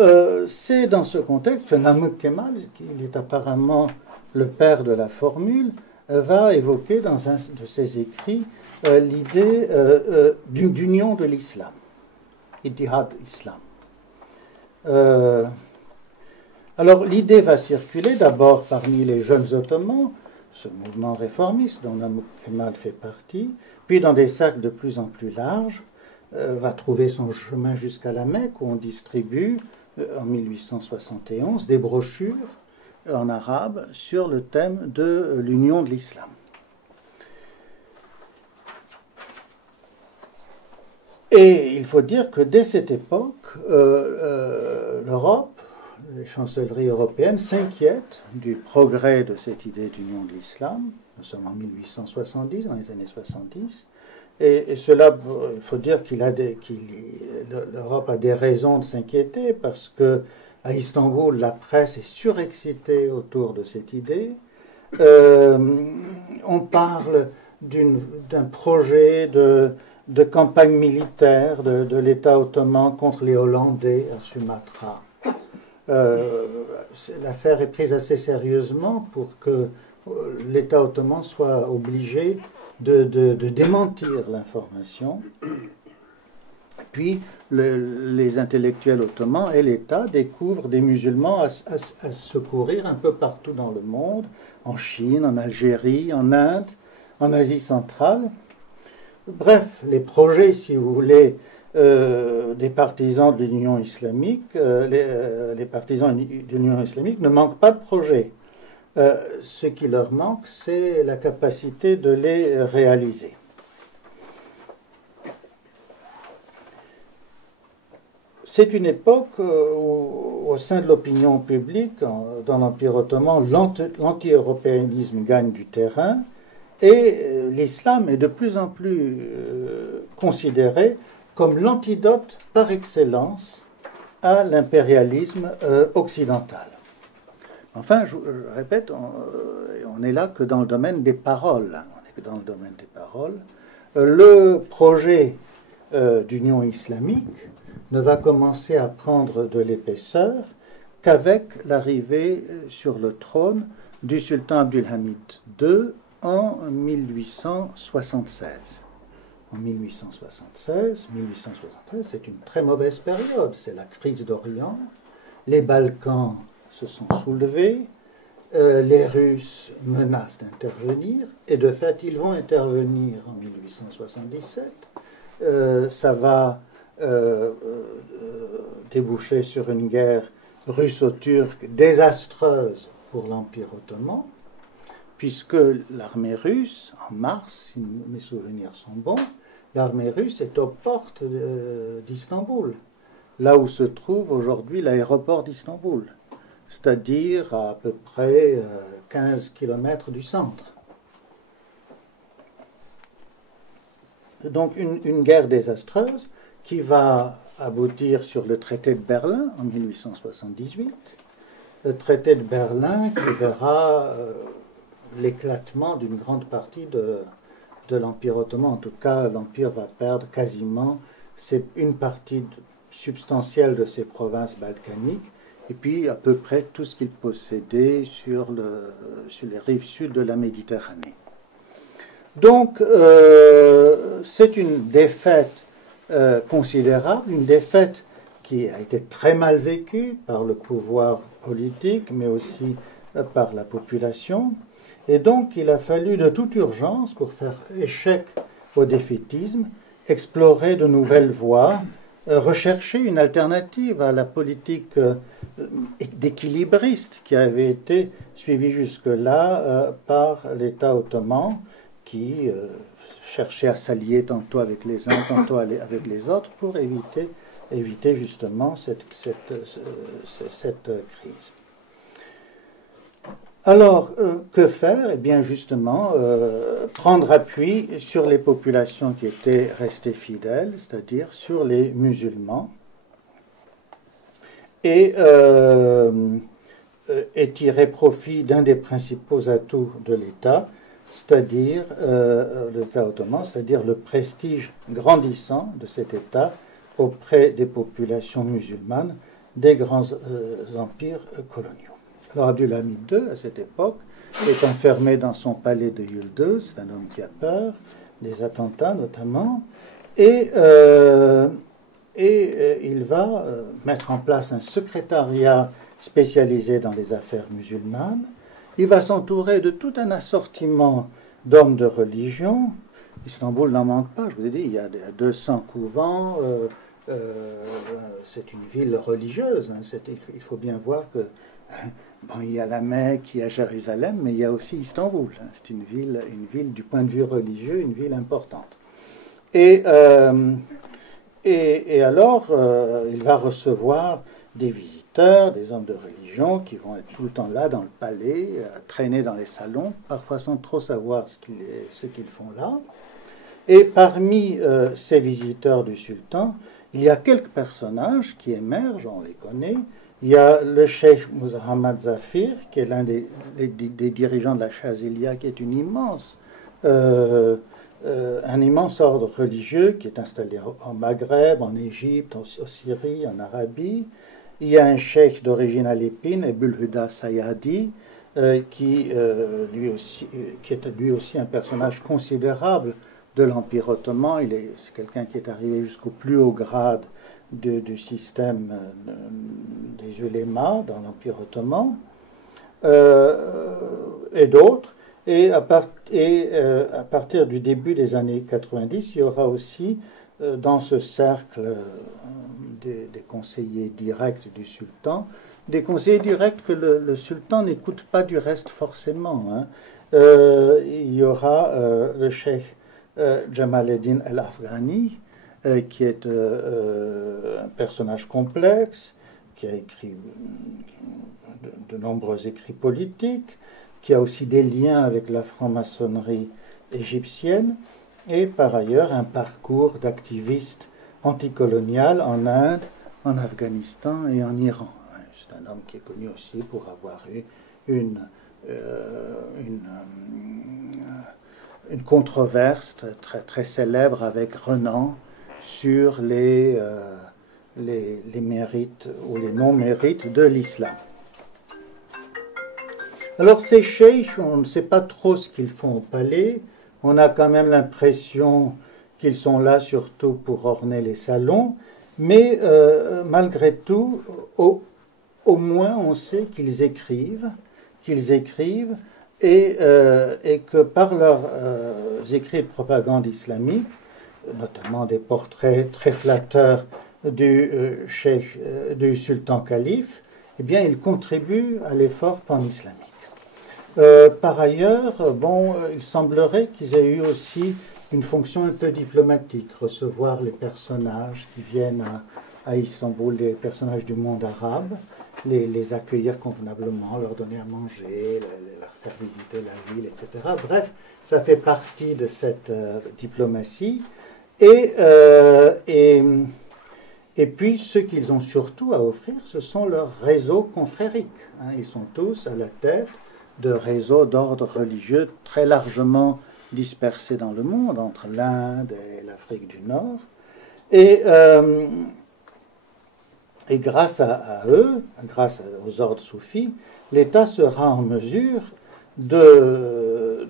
c'est dans ce contexte que Namık Kemal, qui est apparemment le père de la formule, va évoquer dans un de ses écrits l'idée d'union de l'islam, Ittihad Islam. Alors, l'idée va circuler d'abord parmi les jeunes ottomans, ce mouvement réformiste dont Namık Kemal fait partie, puis dans des cercles de plus en plus larges, va trouver son chemin jusqu'à la Mecque, où on distribue, en 1871, des brochures en arabe sur le thème de l'union de l'islam. Et il faut dire que dès cette époque, l'Europe, les chancelleries européennes s'inquiètent du progrès de cette idée d'union de l'islam. Nous sommes en 1870, dans les années 70. Et cela, il faut dire l'Europe a des raisons de s'inquiéter parce que à Istanbul, la presse est surexcitée autour de cette idée. On parle d'un projet de campagne militaire de l'État ottoman contre les Hollandais à Sumatra. L'affaire est prise assez sérieusement pour que l'État ottoman soit obligé de démentir l'information. Puis les intellectuels ottomans et l'État découvrent des musulmans à secourir un peu partout dans le monde, en Chine, en Algérie, en Inde, en Asie centrale. Bref, les projets, si vous voulez, des partisans de l'Union islamique, les partisans de l'Union islamique ne manquent pas de projets. Ce qui leur manque, c'est la capacité de les réaliser. c'est une époque où, au sein de l'opinion publique, dans l'Empire ottoman, l'anti-européanisme gagne du terrain et l'islam est de plus en plus considéré comme l'antidote par excellence à l'impérialisme occidental. Enfin, je répète, on n'est là que dans le domaine des paroles. On est que dans le domaine des paroles. Le projet d'union islamique ne va commencer à prendre de l'épaisseur qu'avec l'arrivée sur le trône du sultan Abdulhamid II en 1876. En 1876, c'est une très mauvaise période. C'est la crise d'Orient. Les Balkans se sont soulevés. Les Russes menacent d'intervenir. Et de fait, ils vont intervenir en 1877. Ça va déboucher sur une guerre russo-turque désastreuse pour l'Empire ottoman, puisque l'armée russe, en mars, si mes souvenirs sont bons, l'armée russe est aux portes d'Istanbul, là où se trouve aujourd'hui l'aéroport d'Istanbul, c'est-à-dire à peu près 15 km du centre. Donc une guerre désastreuse qui va aboutir sur le traité de Berlin en 1878, le traité de Berlin qui verra l'éclatement d'une grande partie de l'Empire ottoman. En tout cas, l'Empire va perdre quasiment une partie substantielle de ses provinces balkaniques et puis à peu près tout ce qu'il possédait sur les rives sud de la Méditerranée. Donc, c'est une défaite considérable, une défaite qui a été très mal vécue par le pouvoir politique, mais aussi par la population. Et donc, il a fallu de toute urgence, pour faire échec au défaitisme, explorer de nouvelles voies, rechercher une alternative à la politique d'équilibriste qui avait été suivie jusque-là par l'État ottoman, qui cherchait à s'allier tantôt avec les uns, tantôt avec les autres, pour éviter justement cette crise. Alors, que faire? Eh bien, justement, prendre appui sur les populations qui étaient restées fidèles, c'est-à-dire sur les musulmans, et tirer profit d'un des principaux atouts de l'État, c'est-à-dire l'État ottoman, c'est-à-dire le prestige grandissant de cet État auprès des populations musulmanes des grands empires coloniaux. Alors Abdulhamid II, à cette époque, est enfermé dans son palais de Yıldız, c'est un homme qui a peur, des attentats notamment, et il va mettre en place un secrétariat spécialisé dans les affaires musulmanes. Il va s'entourer de tout un assortiment d'hommes de religion. Istanbul n'en manque pas, je vous ai dit, il y a 200 couvents, c'est une ville religieuse. Hein, il faut bien voir que bon, il y a la Mecque, il y a Jérusalem, mais il y a aussi Istanbul. Hein, c'est une ville du point de vue religieux, une ville importante. Et alors, il va recevoir des visiteurs, des hommes de religion qui vont être tout le temps là dans le palais, traîner dans les salons, parfois sans trop savoir ce qu'ils font là. Et parmi ces visiteurs du sultan, il y a quelques personnages qui émergent, on les connaît. Il y a le cheikh Muhammad Zafir, qui est l'un des dirigeants de la Chazilia, qui est un immense ordre religieux qui est installé en Maghreb, en Égypte, en Syrie, en Arabie. Il y a un cheikh d'origine alépine, Ebul Huda Sayadi, qui est lui aussi un personnage considérable de l'Empire ottoman. C'est quelqu'un qui est arrivé jusqu'au plus haut grade du système des ulémas dans l'Empire ottoman, et d'autres. Et à partir du début des années 90, il y aura aussi dans ce cercle des conseillers directs du sultan, des conseillers directs que le sultan n'écoute pas du reste forcément. Hein. Il y aura le cheikh Jamaleddin al-Afghani, qui est un personnage complexe, qui a écrit de nombreux écrits politiques, qui a aussi des liens avec la franc-maçonnerie égyptienne, et par ailleurs un parcours d'activiste anticolonial en Inde, en Afghanistan et en Iran. C'est un homme qui est connu aussi pour avoir eu une controverse très, très célèbre avec Renan sur les mérites ou les non-mérites de l'islam. Alors ces cheikhs, on ne sait pas trop ce qu'ils font au palais. On a quand même l'impression qu'ils sont là surtout pour orner les salons, mais malgré tout, au moins on sait qu'ils écrivent, et que par leurs écrits de propagande islamique, notamment des portraits très flatteurs du du sultan calife, eh bien, ils contribuent à l'effort pan-islamique. Par ailleurs, il semblerait qu'ils aient eu aussi une fonction un peu diplomatique, recevoir les personnages qui viennent à Istanbul, les personnages du monde arabe, les accueillir convenablement, leur donner à manger, leur faire visiter la ville, etc. Bref, ça fait partie de cette diplomatie. Et puis, ce qu'ils ont surtout à offrir, ce sont leurs réseaux confrériques. Ils sont tous à la tête de réseaux d'ordre religieux très largement dispersés dans le monde, entre l'Inde et l'Afrique du Nord. Et grâce à eux, grâce aux ordres soufis, l'État sera en mesure dans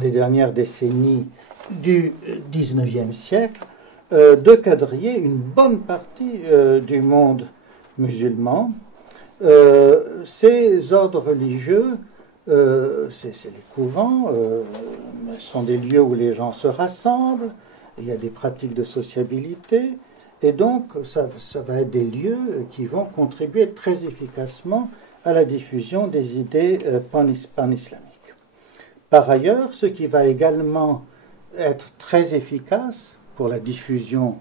les dernières décennies du XIXe siècle, de quadriller une bonne partie du monde musulman. Ces ordres religieux, c'est les couvents, sont des lieux où les gens se rassemblent, il y a des pratiques de sociabilité, et donc ça va être des lieux qui vont contribuer très efficacement à la diffusion des idées pan-islamiques. Par ailleurs, ce qui va également être très efficace pour la diffusion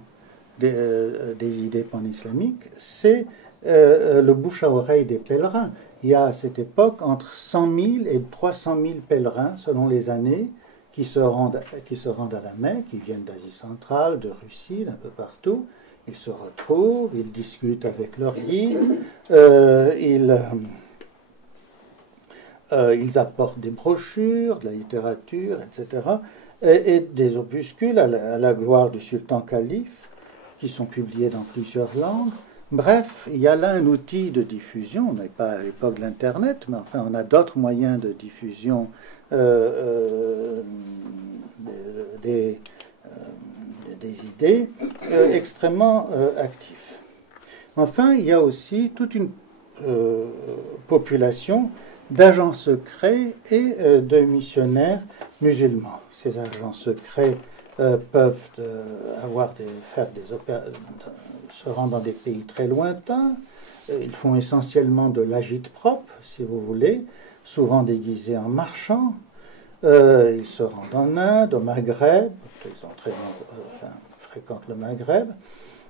des idées pan-islamiques, c'est le bouche à oreille des pèlerins. Il y a à cette époque entre 100 000 et 300 000 pèlerins, selon les années, qui se rendent à la Mecque, qui viennent d'Asie centrale, de Russie, d'un peu partout. Ils se retrouvent, ils discutent avec leur guide, ils apportent des brochures, de la littérature, etc., et des opuscules à la gloire du sultan calife, qui sont publiés dans plusieurs langues. Bref, il y a là un outil de diffusion. On n'est pas à l'époque de l'Internet, mais enfin, on a d'autres moyens de diffusion des idées extrêmement actifs. Enfin, il y a aussi toute une population d'agents secrets et de missionnaires musulmans. Ces agents secrets peuvent se rendre dans des pays très lointains. Ils font essentiellement de l'agite propre, si vous voulez, souvent déguisés en marchands. Ils se rendent en Inde, au Maghreb, ils fréquentent le Maghreb,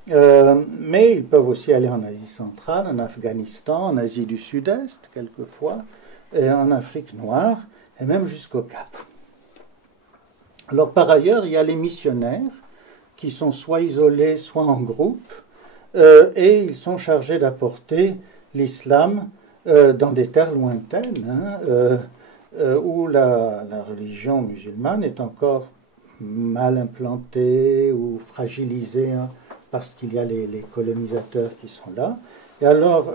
mais ils peuvent aussi aller en Asie centrale, en Afghanistan, en Asie du Sud-Est, quelquefois, et en Afrique noire, et même jusqu'au Cap. Alors, par ailleurs, il y a les missionnaires, qui sont soit isolés, soit en groupe, et ils sont chargés d'apporter l'islam dans des terres lointaines, où la religion musulmane est encore mal implantée ou fragilisée, parce qu'il y a les colonisateurs qui sont là. Et alors,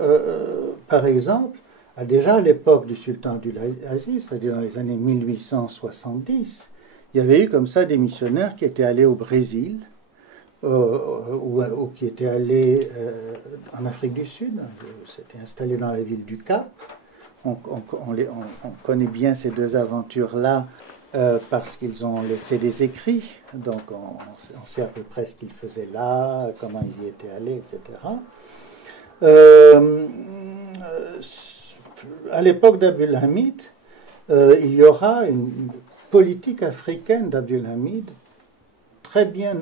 par exemple, déjà à l'époque du sultan Abdulaziz, c'est-à-dire dans les années 1870, il y avait eu comme ça des missionnaires qui étaient allés au Brésil, ou qui étaient allés en Afrique du Sud, s'étaient installés dans la ville du Cap. On connaît bien ces deux aventures-là parce qu'ils ont laissé des écrits, donc on sait à peu près ce qu'ils faisaient là, comment ils y étaient allés, etc. À l'époque d'Abdulhamid, il y aura une politique africaine d'Abdulhamid très bien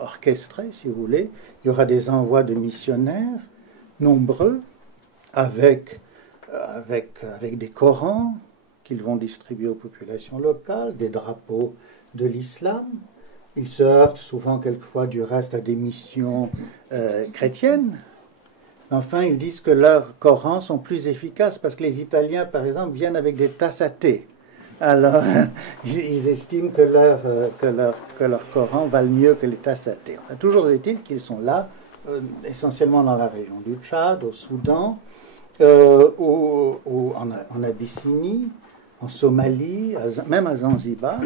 orchestré, si vous voulez. Il y aura des envois de missionnaires nombreux avec des Corans qu'ils vont distribuer aux populations locales, des drapeaux de l'islam. Ils se heurtent souvent, quelquefois, du reste, à des missions chrétiennes. Enfin, ils disent que leurs Corans sont plus efficaces parce que les Italiens, par exemple, viennent avec des tasses à thé. Alors, ils estiment que leur Coran valent mieux que les tasses à thé. Enfin, toujours est-il qu'ils sont là, essentiellement dans la région du Tchad, au Soudan, en Abyssinie, en Somalie, même à Zanzibar.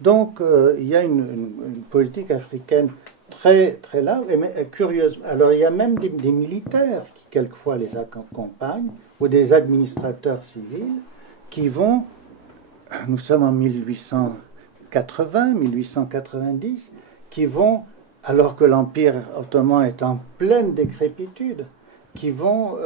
Donc, il y a une politique africaine très, très large, et curieuse. Alors, il y a même des militaires qui, quelquefois, les accompagnent, ou des administrateurs civils qui vont, nous sommes en 1880, 1890, qui vont, alors que l'Empire ottoman est en pleine décrépitude, qui vont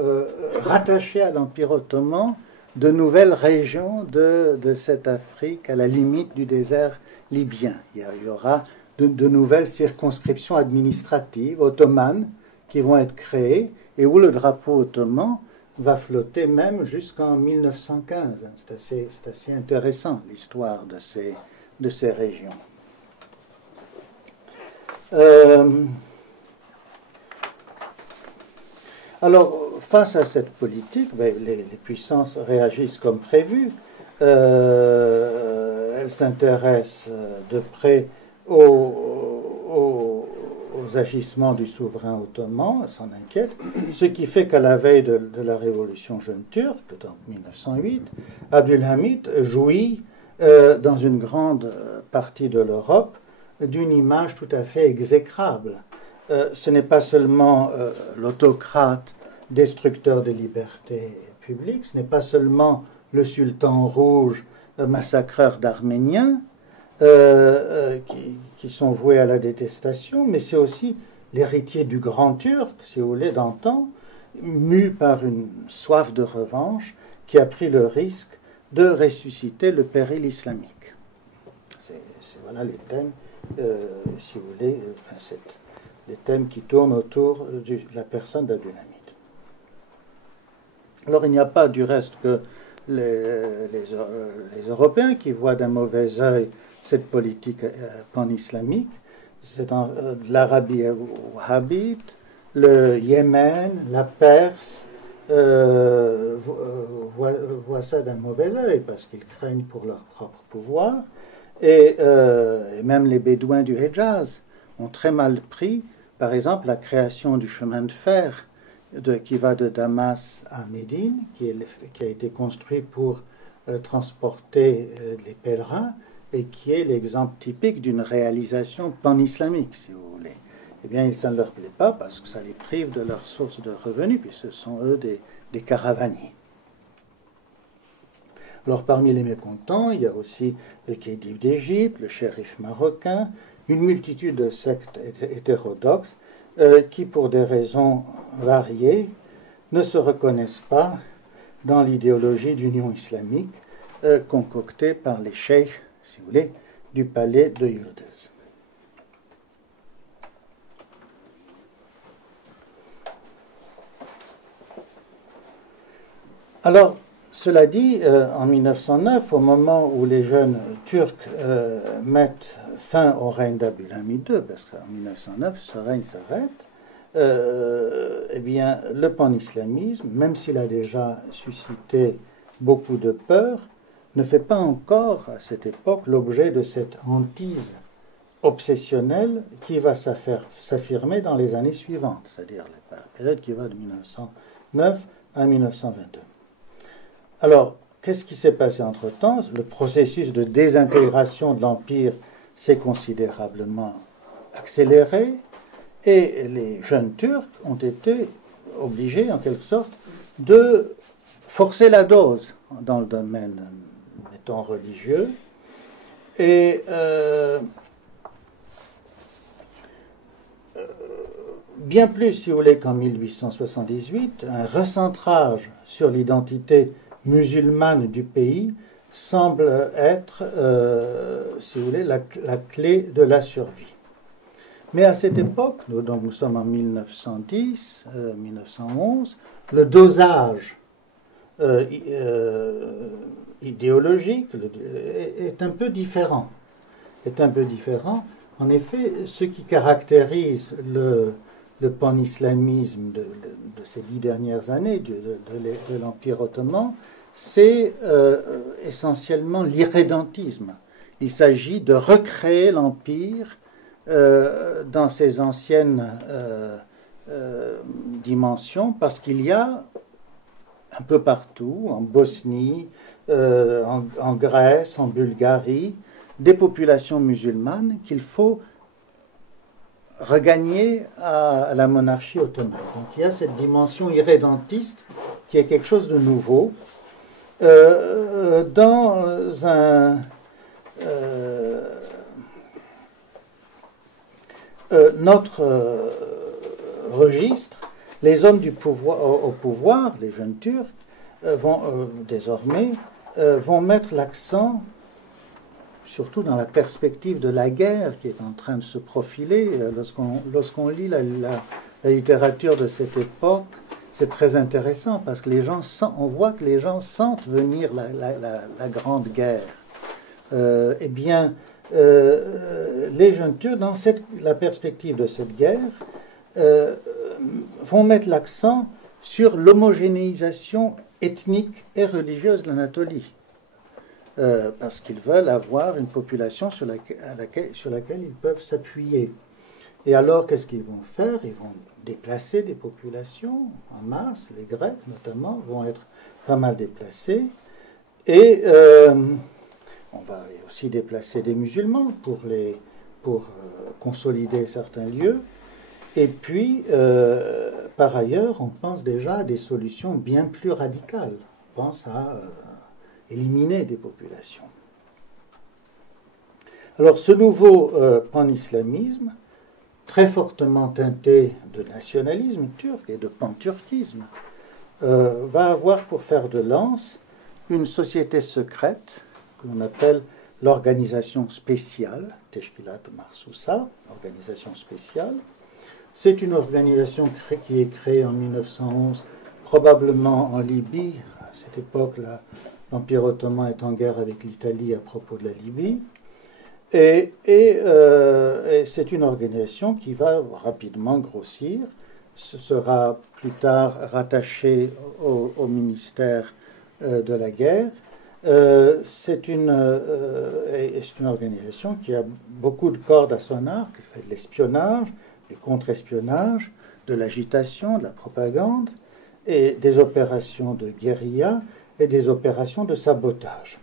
rattacher à l'Empire ottoman de nouvelles régions de cette Afrique à la limite du désert libyen. Il y aura de nouvelles circonscriptions administratives ottomanes qui vont être créées et où le drapeau ottoman va flotter même jusqu'en 1915. C'est assez intéressant, l'histoire de ces régions. Alors, face à cette politique, les puissances réagissent comme prévu. Elles s'intéressent de près aux agissements du souverain ottoman, s'en inquiètent, ce qui fait qu'à la veille de la révolution jeune turque, en 1908, Abdülhamit jouit dans une grande partie de l'Europe d'une image tout à fait exécrable. Ce n'est pas seulement l'autocrate destructeur des libertés publiques, ce n'est pas seulement le sultan rouge massacreur d'Arméniens, qui sont voués à la détestation, mais c'est aussi l'héritier du grand turc, si vous voulez, d'antan, mu par une soif de revanche, qui a pris le risque de ressusciter le péril islamique. C'est voilà les thèmes, si vous voulez, les thèmes qui tournent autour de la personne d'Abdülhamid. Alors il n'y a pas du reste que les Européens qui voient d'un mauvais œil cette politique pan-islamique. C'est l'Arabie wahhabite, le Yémen, la Perse voient ça d'un mauvais œil parce qu'ils craignent pour leur propre pouvoir. Et même les Bédouins du Hejaz ont très mal pris, par exemple, la création du chemin de fer qui va de Damas à Médine, qui a été construit pour transporter les pèlerins, et qui est l'exemple typique d'une réalisation pan-islamique, si vous voulez. Eh bien, ça ne leur plaît pas parce que ça les prive de leur source de revenus, puis ce sont eux des caravaniers. Alors, parmi les mécontents, il y a aussi le Khedive d'Égypte, le shérif marocain, une multitude de sectes hétérodoxes qui, pour des raisons variées, ne se reconnaissent pas dans l'idéologie d'union islamique concoctée par les cheikhs, si vous voulez, du palais de Yıldız. Alors, cela dit, en 1909, au moment où les jeunes Turcs mettent fin au règne d'Abdülhamid II, parce qu'en 1909, ce règne s'arrête, eh bien, le pan-islamisme, même s'il a déjà suscité beaucoup de peur, ne fait pas encore, à cette époque, l'objet de cette hantise obsessionnelle qui va s'affirmer dans les années suivantes, c'est-à-dire la période qui va de 1909 à 1922. Alors, qu'est-ce qui s'est passé entre-temps? Le processus de désintégration de l'Empire s'est considérablement accéléré et les jeunes Turcs ont été obligés, en quelque sorte, de forcer la dose dans le domaine, mettons, religieux. Et bien plus, si vous voulez, qu'en 1878, un recentrage sur l'identité musulmane du pays semble être, si vous voulez, la clé de la survie. Mais à cette époque, donc nous sommes en 1910, 1911, le dosage idéologique est un peu différent. En effet, ce qui caractérise le pan-islamisme de ces 10 dernières années de l'Empire ottoman, c'est essentiellement l'irrédentisme. Il s'agit de recréer l'Empire dans ses anciennes dimensions, parce qu'il y a un peu partout, en Bosnie, en Grèce, en Bulgarie, des populations musulmanes qu'il faut regagner à la monarchie ottomane. Donc il y a cette dimension irrédentiste qui est quelque chose de nouveau. Dans un notre registre, les hommes au pouvoir, les jeunes Turcs, désormais, vont mettre l'accent, surtout dans la perspective de la guerre qui est en train de se profiler. Lorsqu'on lit la littérature de cette époque, c'est très intéressant parce que on voit que les gens sentent venir la grande guerre. Les jeunes Turcs, dans la perspective de cette guerre, vont mettre l'accent sur l'homogénéisation ethnique et religieuse de l'Anatolie. Parce qu'ils veulent avoir une population sur laquelle ils peuvent s'appuyer. Et alors, qu'est-ce qu'ils vont faire? Ils vont déplacer des populations en masse, les Grecs notamment vont être pas mal déplacés, et on va aussi déplacer des musulmans pour consolider certains lieux. Et puis, par ailleurs, on pense déjà à des solutions bien plus radicales. On pense à éliminer des populations. Alors, ce nouveau pan-islamisme, très fortement teinté de nationalisme turc et de panturquisme, va avoir pour fer de lance une société secrète que l'on appelle l'organisation spéciale, Teşkilat Mahsusa, organisation spéciale. C'est une organisation qui est créée en 1911, probablement en Libye. À cette époque-là, l'Empire ottoman est en guerre avec l'Italie à propos de la Libye. Et c'est une organisation qui va rapidement grossir. Ce sera plus tard rattaché au ministère de la guerre. C'est une organisation qui a beaucoup de cordes à son arc. Elle fait de l'espionnage, du contre-espionnage, de l'agitation, de la propagande, et des opérations de guérilla et des opérations de sabotage.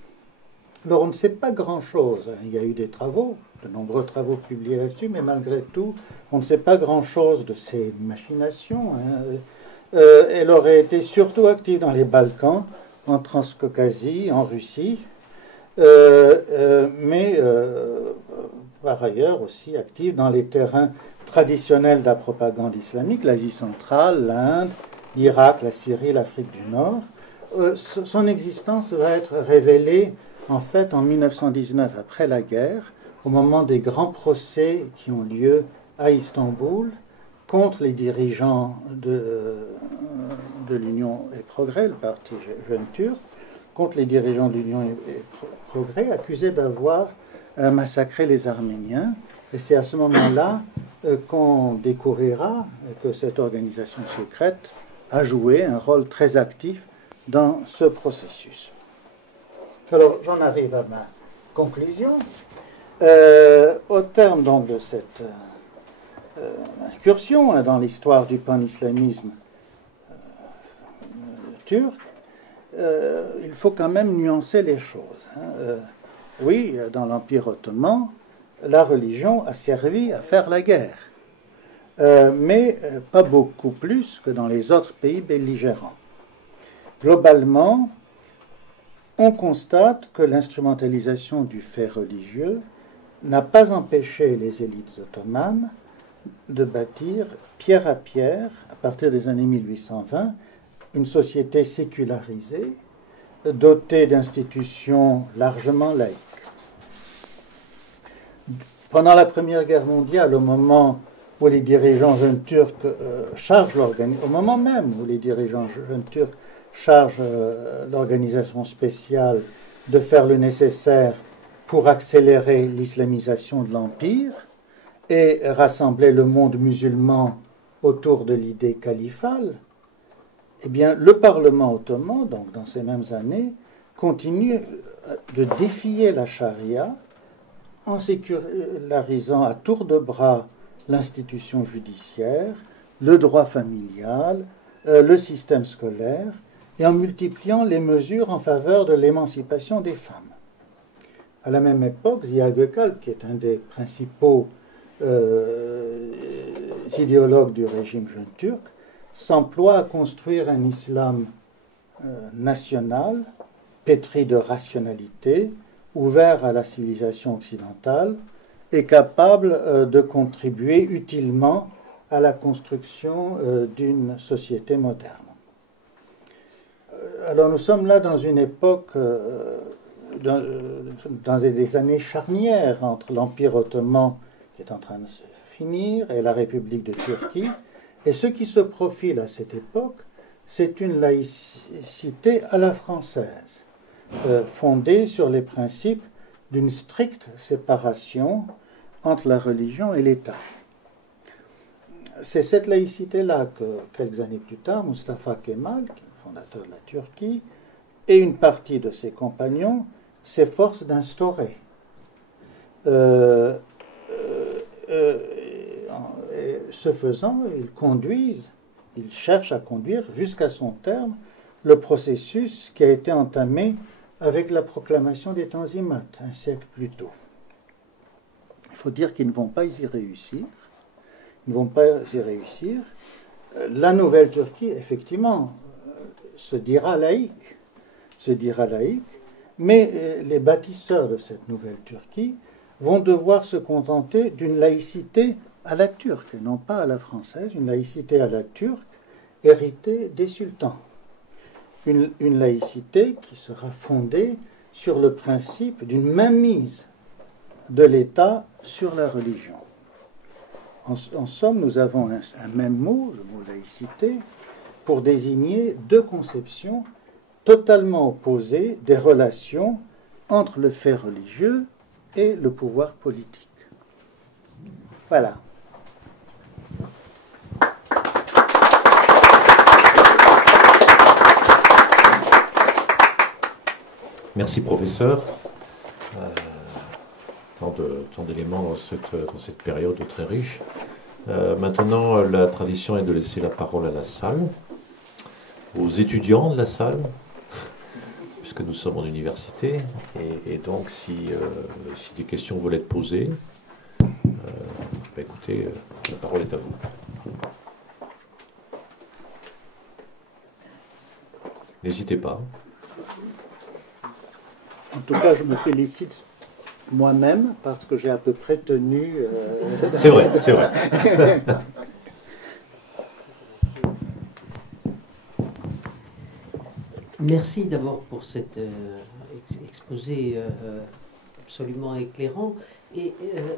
Alors on ne sait pas grand-chose. Il y a eu des travaux, de nombreux travaux publiés là-dessus, mais malgré tout, on ne sait pas grand-chose de ces machinations. Elle aurait été surtout active dans les Balkans, en Transcaucasie, en Russie, mais par ailleurs aussi active dans les terrains traditionnels de la propagande islamique, l'Asie centrale, l'Inde, l'Irak, la Syrie, l'Afrique du Nord. Son existence va être révélée en fait en 1919, après la guerre, au moment des grands procès qui ont lieu à Istanbul contre les dirigeants de l'Union et Progrès, le parti jeune turc, contre les dirigeants de l'Union et Progrès, accusés d'avoir massacré les Arméniens. Et c'est à ce moment-là qu'on découvrira que cette organisation secrète a joué un rôle très actif dans ce processus. Alors, j'en arrive à ma conclusion. Au terme donc de cette incursion dans l'histoire du pan-islamisme turc, il faut quand même nuancer les choses. Oui, dans l'Empire ottoman, la religion a servi à faire la guerre, mais pas beaucoup plus que dans les autres pays belligérants. Globalement, on constate que l'instrumentalisation du fait religieux n'a pas empêché les élites ottomanes de bâtir pierre à pierre, à partir des années 1820, une société sécularisée, dotée d'institutions largement laïques. Pendant la Première Guerre mondiale, au moment où les dirigeants jeunes turcs chargent l'organisation, au moment même où les dirigeants jeunes turcs chargent l'organisation spéciale de faire le nécessaire pour accélérer l'islamisation de l'Empire et rassembler le monde musulman autour de l'idée califale, eh bien, le Parlement ottoman, donc dans ces mêmes années, continue de défier la charia en sécularisant à tour de bras l'institution judiciaire, le droit familial, le système scolaire, et en multipliant les mesures en faveur de l'émancipation des femmes. À la même époque, Ziya Gökalp, qui est un des principaux idéologues du régime jeune turc, s'emploie à construire un islam national, pétri de rationalité, ouvert à la civilisation occidentale et capable de contribuer utilement à la construction d'une société moderne. Alors nous sommes là dans une époque, dans des années charnières entre l'Empire ottoman qui est en train de se finir et la République de Turquie. Et ce qui se profile à cette époque, c'est une laïcité à la française, fondée sur les principes d'une stricte séparation entre la religion et l'État. C'est cette laïcité-là que, quelques années plus tard, Mustafa Kemal, qui est le fondateur de la Turquie, et une partie de ses compagnons s'efforcent d'instaurer. Ce faisant, ils cherchent à conduire jusqu'à son terme le processus qui a été entamé avec la proclamation des Tanzimat, un siècle plus tôt. Il faut dire qu'ils ne vont pas y réussir. Ils ne vont pas y réussir. La nouvelle Turquie, effectivement, se dira laïque, mais les bâtisseurs de cette nouvelle Turquie vont devoir se contenter d'une laïcité à la turque, et non pas à la française, une laïcité à la turque héritée des sultans. Une laïcité qui sera fondée sur le principe d'une mainmise de l'État sur la religion. En somme, nous avons un même mot, le mot laïcité, pour désigner deux conceptions totalement opposées des relations entre le fait religieux et le pouvoir politique. Voilà. Merci, professeur. Tant d'éléments dans cette période très riche. Maintenant, la tradition est de laisser la parole à la salle, aux étudiants de la salle, puisque nous sommes en université. Et donc, si des questions veulent être posées, écoutez, la parole est à vous. N'hésitez pas. En tout cas, je me félicite moi-même parce que j'ai à peu près tenu... C'est vrai, c'est vrai. Merci d'abord pour cet exposé absolument éclairant. Et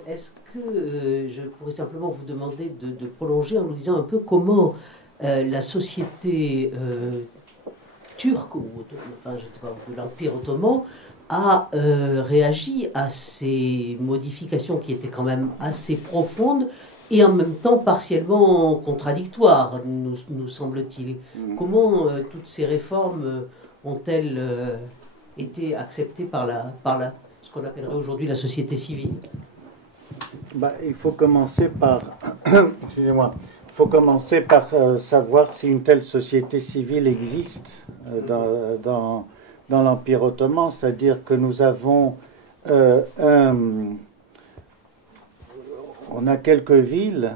est-ce que je pourrais simplement vous demander de prolonger en nous disant un peu comment la société turque, ou enfin, je sais pas, de l'Empire ottoman, a réagi à ces modifications qui étaient quand même assez profondes et en même temps partiellement contradictoires, nous semble-t-il. Comment toutes ces réformes ont-elles été acceptées par ce qu'on appellerait aujourd'hui la société civile? Il faut commencer par... Excusez-moi. Il faut commencer par savoir si une telle société civile existe dans l'Empire ottoman, c'est-à-dire que nous avons on a quelques villes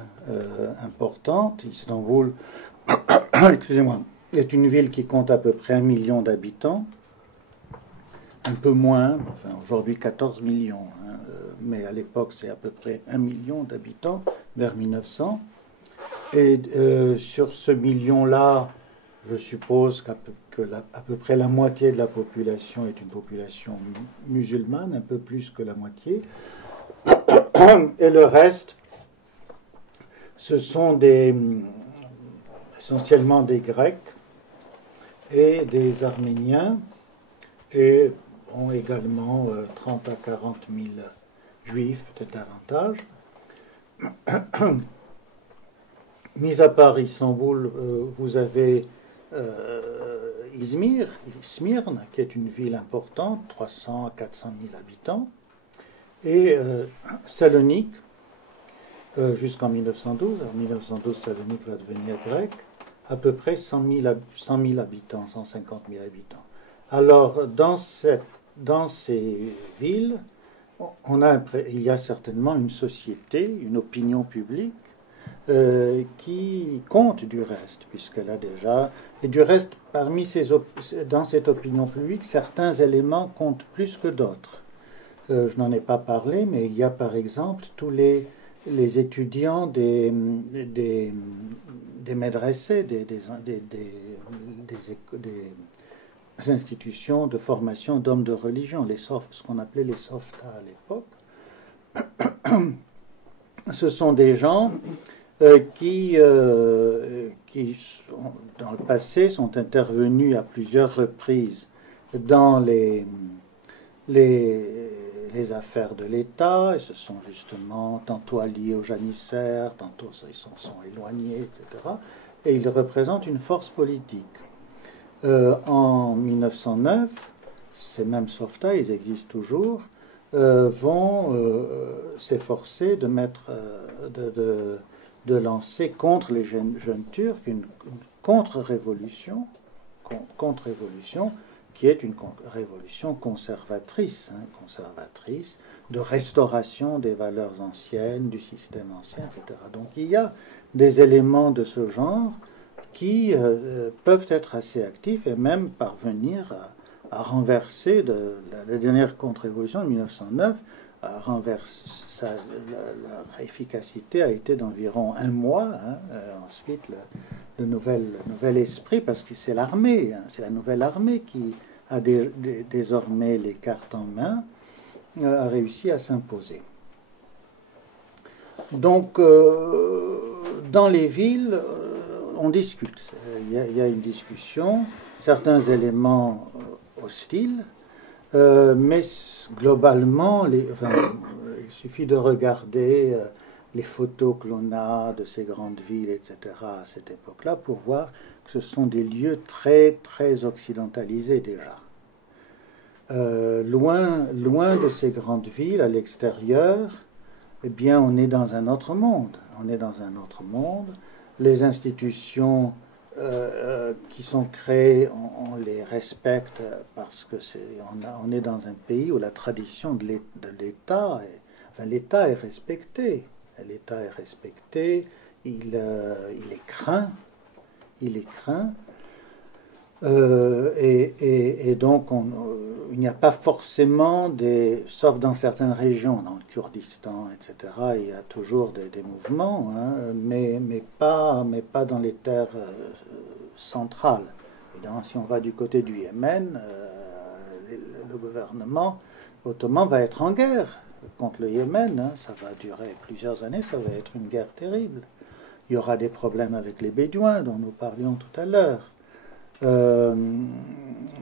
importantes. Istanbul, excusez-moi, est une ville qui compte à peu près 1 million d'habitants, un peu moins, enfin aujourd'hui 14 millions, mais à l'époque c'est à peu près 1 million d'habitants, vers 1900. Et sur ce million-là, je suppose qu'à peu près la moitié de la population est une population musulmane, un peu plus que la moitié. Et le reste, ce sont essentiellement des Grecs et des Arméniens, et bon, également 30 à 40 000 Juifs, peut-être davantage. Mis à part Istanbul, vous avez Smyrne, qui est une ville importante, 300 à 400 000 habitants, et Salonique, jusqu'en 1912. En 1912, Salonique va devenir grecque, à peu près 100 000 habitants, 150 000 habitants. Alors, dans ces villes, il y a certainement une société, une opinion publique, qui compte du reste, puisqu'elle a déjà... Et du reste, dans cette opinion publique, certains éléments comptent plus que d'autres. Je n'en ai pas parlé, mais il y a par exemple tous les étudiants des médressés, des institutions de formation d'hommes de religion, ce qu'on appelait les softas à l'époque. Ce sont des gens qui, dans le passé, sont intervenus à plusieurs reprises dans les affaires de l'État, et se sont justement tantôt alliés aux janissaires, tantôt ils s'en sont éloignés, etc. Et ils représentent une force politique. En 1909, ces mêmes softas, ils existent toujours, vont s'efforcer de lancer contre les jeunes Turcs une contre-révolution, qui est une révolution conservatrice, de restauration des valeurs anciennes, du système ancien, etc. Donc il y a des éléments de ce genre qui peuvent être assez actifs et même parvenir à renverser la dernière contre-révolution de 1909. Leur efficacité a été d'environ un mois. Ensuite, le nouvel esprit, parce que c'est l'armée, c'est la nouvelle armée qui a désormais les cartes en main, a réussi à s'imposer. Donc, dans les villes, on discute. Il y a une discussion, certains éléments hostiles, mais globalement, il suffit de regarder les photos que l'on a de ces grandes villes, etc., à cette époque-là, pour voir que ce sont des lieux très, très occidentalisés déjà. Loin de ces grandes villes, à l'extérieur, eh bien, on est dans un autre monde. Les institutions qui sont créées, on les respecte parce que on est dans un pays où la tradition de l'État, l'État est respecté. L'État est respecté, il est craint. Et donc, il n'y a pas forcément sauf dans certaines régions, dans le Kurdistan, etc., il y a toujours des mouvements, mais pas dans les terres centrales. Évidemment, si on va du côté du Yémen, le gouvernement ottoman va être en guerre contre le Yémen. Ça va durer plusieurs années, ça va être une guerre terrible. Il y aura des problèmes avec les Bédouins, dont nous parlions tout à l'heure.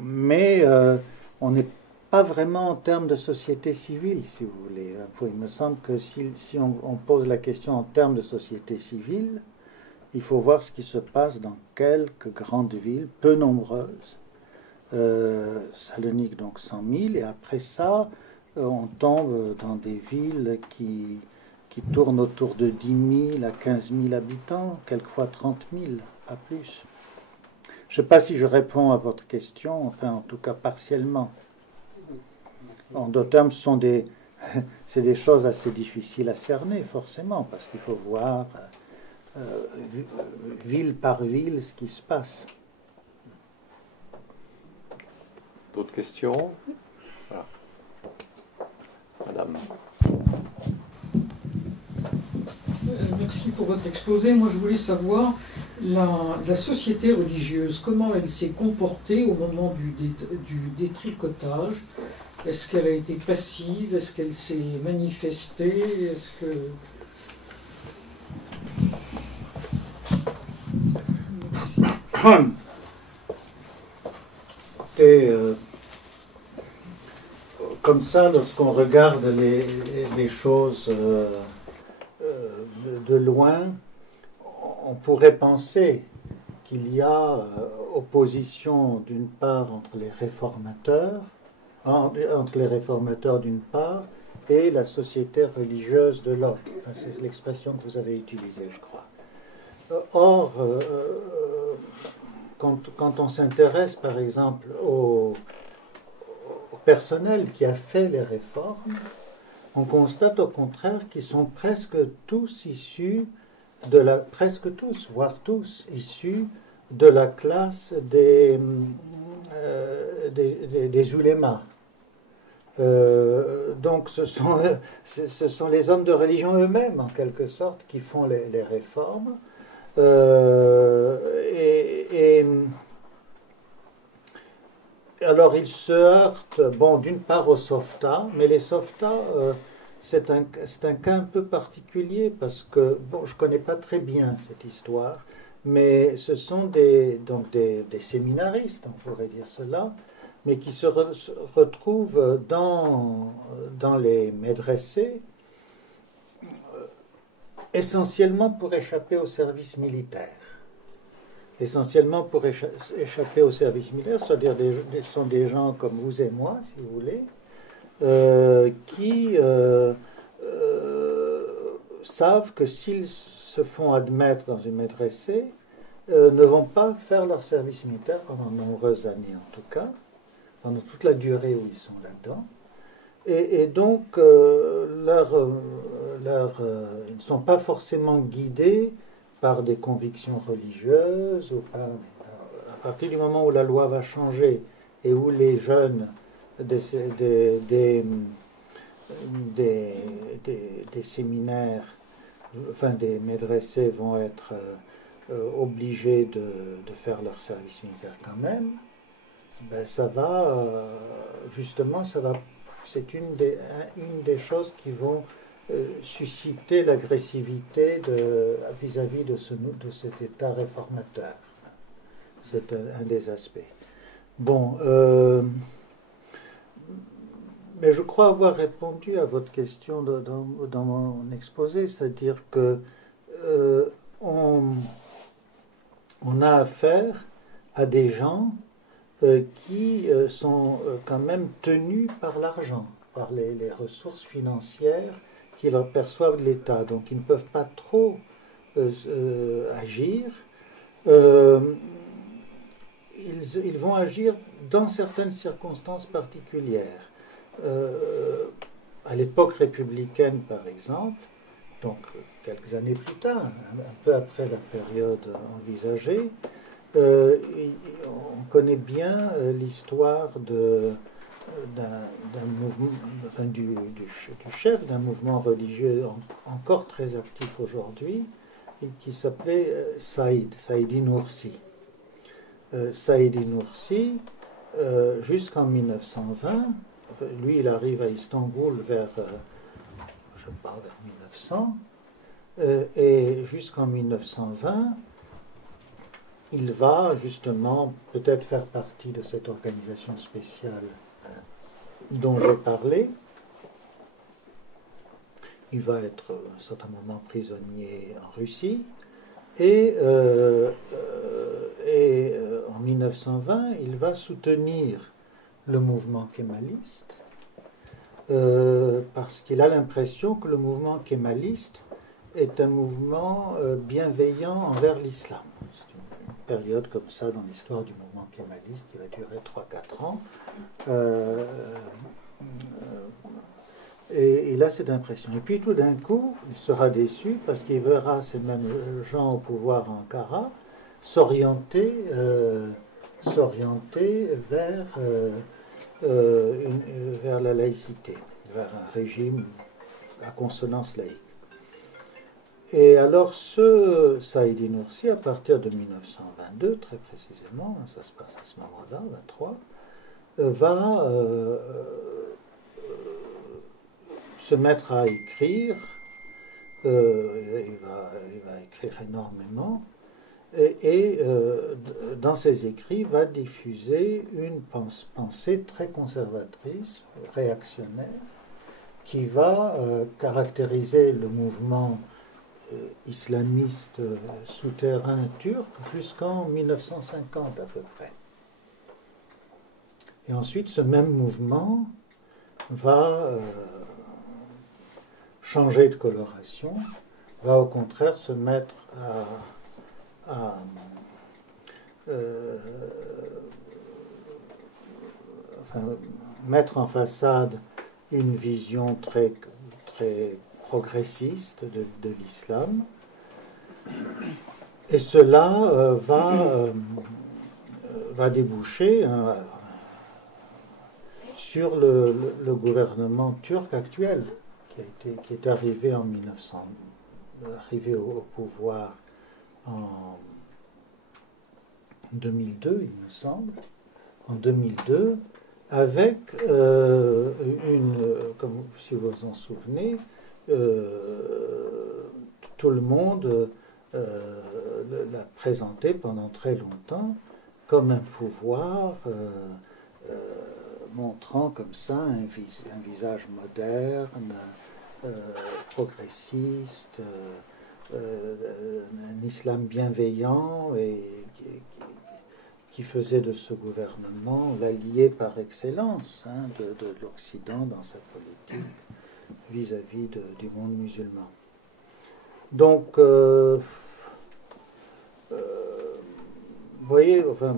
Mais on n'est pas vraiment en termes de société civile, si vous voulez. Il me semble que si on pose la question en termes de société civile, il faut voir ce qui se passe dans quelques grandes villes, peu nombreuses. Salonique, donc 100 000, et après ça, on tombe dans des villes qui tournent autour de 10 000 à 15 000 habitants, quelquefois 30 000, pas plus. Je ne sais pas si je réponds à votre question, enfin en tout cas partiellement. En d'autres termes, c'est des choses assez difficiles à cerner, forcément, parce qu'il faut voir ville par ville ce qui se passe. D'autres questions? Voilà. Madame. Merci pour votre exposé. Moi, je voulais savoir la société religieuse, comment elle s'est comportée au moment du détricotage Est-ce qu'elle a été passive? Est-ce qu'elle s'est manifestée? Est-ce que... Et, comme ça, lorsqu'on regarde les choses de loin, on pourrait penser qu'il y a opposition d'une part entre les réformateurs d'une part et la société religieuse de l'autre. Enfin, c'est l'expression que vous avez utilisée, je crois. Or, quand on s'intéresse par exemple au personnel qui a fait les réformes, on constate au contraire qu'ils sont presque tous issus presque tous, voire tous, issus de la classe des ulémas. Donc ce sont les hommes de religion eux-mêmes, en quelque sorte, qui font les réformes. Alors ils se heurtent, d'une part aux softas, mais les softas, c'est un cas un peu particulier parce que, je ne connais pas très bien cette histoire, mais ce sont des séminaristes, on pourrait dire cela, mais qui se retrouvent dans les médressés, essentiellement pour échapper au service militaire. Essentiellement pour échapper au service militaire, c'est-à-dire sont des gens comme vous et moi, si vous voulez, qui savent que s'ils se font admettre dans une médressée, ne vont pas faire leur service militaire pendant de nombreuses années en tout cas, pendant toute la durée où ils sont là-dedans. Et donc, ils ne sont pas forcément guidés par des convictions religieuses. À partir du moment où la loi va changer et où les jeunes des séminaires, enfin des médressés vont être obligés de faire leur service militaire quand même, ça va, c'est une des choses qui vont susciter l'agressivité vis-à-vis de cet État réformateur. C'est un des aspects. Mais je crois avoir répondu à votre question dans mon exposé, c'est-à-dire que on a affaire à des gens qui sont quand même tenus par l'argent, par les ressources financières qu'ils perçoivent de l'État. Donc ils ne peuvent pas trop agir. Ils vont agir dans certaines circonstances particulières. À l'époque républicaine, par exemple, donc quelques années plus tard, un peu après la période envisagée, on connaît bien l'histoire d'un mouvement, du chef d'un mouvement religieux encore très actif aujourd'hui, qui s'appelait Saïdi Noursi. Saïdi Noursi, jusqu'en 1920, lui il arrive à Istanbul vers 1900, et jusqu'en 1920, il va justement peut-être faire partie de cette organisation spéciale dont j'ai parlé. Il va être à un certain moment prisonnier en Russie. Et en 1920, il va soutenir le mouvement kémaliste parce qu'il a l'impression que le mouvement kémaliste est un mouvement bienveillant envers l'islam. Période comme ça dans l'histoire du mouvement kémaliste qui va durer 3-4 ans. Et il a cette impression. Et puis tout d'un coup, il sera déçu parce qu'il verra ces mêmes gens au pouvoir en Ankara s'orienter vers la laïcité, vers un régime à consonance laïque. Et alors ce Saïdi Noursi, à partir de 1922, très précisément, ça se passe à ce moment-là, 23, va se mettre à écrire. Il va écrire énormément. Et dans ses écrits, va diffuser une pensée très conservatrice, réactionnaire, qui va caractériser le mouvement islamiste souterrain turc jusqu'en 1950 à peu près. Et ensuite, ce même mouvement va changer de coloration, va au contraire se mettre à mettre en façade une vision très, très progressiste de l'islam. Et cela va déboucher sur le gouvernement turc actuel, qui est arrivé en 1900, arrivé au pouvoir en 2002, il me semble, en 2002, avec comme si vous vous en souvenez, tout le monde l'a présenté pendant très longtemps comme un pouvoir montrant comme ça un visage moderne, progressiste, un islam bienveillant et qui faisait de ce gouvernement l'allié par excellence de l'Occident dans sa politique vis-à-vis du monde musulman. Donc, vous voyez, enfin,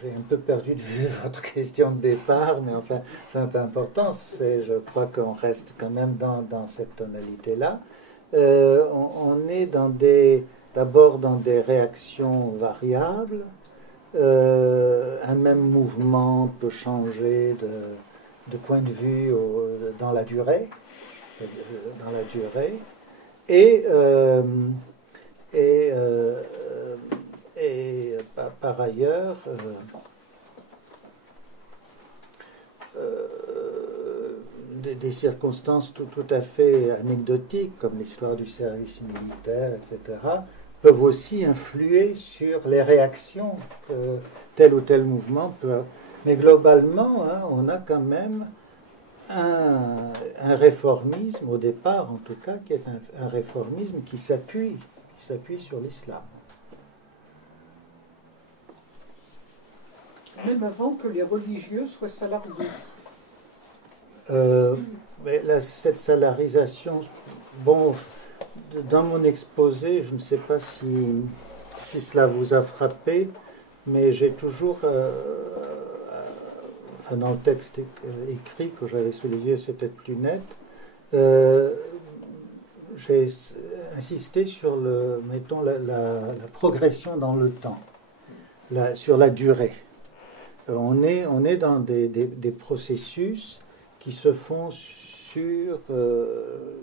j'ai un peu perdu de vue votre question de départ, mais enfin, c'est un peu important. Je crois qu'on reste quand même dans cette tonalité-là. On est d'abord dans des réactions variables. Un même mouvement peut changer de point de vue dans la durée. Et par ailleurs, des circonstances tout à fait anecdotiques, comme l'histoire du service militaire, etc., peuvent aussi influer sur les réactions que tel ou tel mouvement peut avoir. Mais globalement, on a quand même un réformisme, au départ en tout cas, qui est un réformisme qui s'appuie sur l'islam. Même avant que les religieux soient salariés. Mais cette salarisation, bon, dans mon exposé, je ne sais pas si cela vous a frappé, mais j'ai toujours, dans le texte écrit que j'avais sous les yeux, c'était plus net, j'ai insisté sur la progression dans le temps, sur la durée. On est dans des processus qui se font sur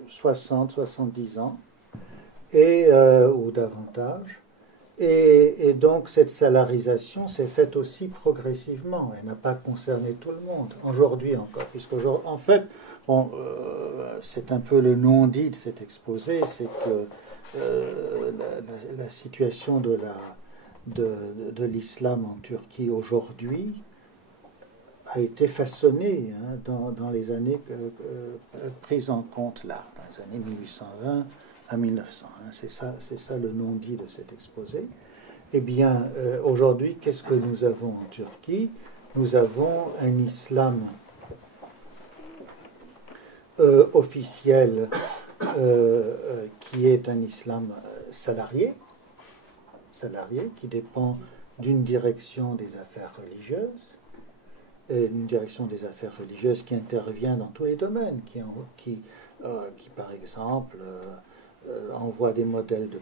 60, 70 ans, ou davantage. Et donc cette salarisation s'est faite aussi progressivement. Elle n'a pas concerné tout le monde, aujourd'hui encore, puisque en fait, c'est un peu le non-dit de cet exposé, c'est que la situation de l'islam en Turquie aujourd'hui a été façonnée dans les années prises en compte là, dans les années 1820 à 1900. C'est ça le non-dit de cet exposé. Eh bien, aujourd'hui, qu'est-ce que nous avons en Turquie? Nous avons un islam officiel qui est un islam salarié, qui dépend d'une direction des affaires religieuses, une direction des affaires religieuses qui intervient dans tous les domaines, qui par exemple, envoie des modèles de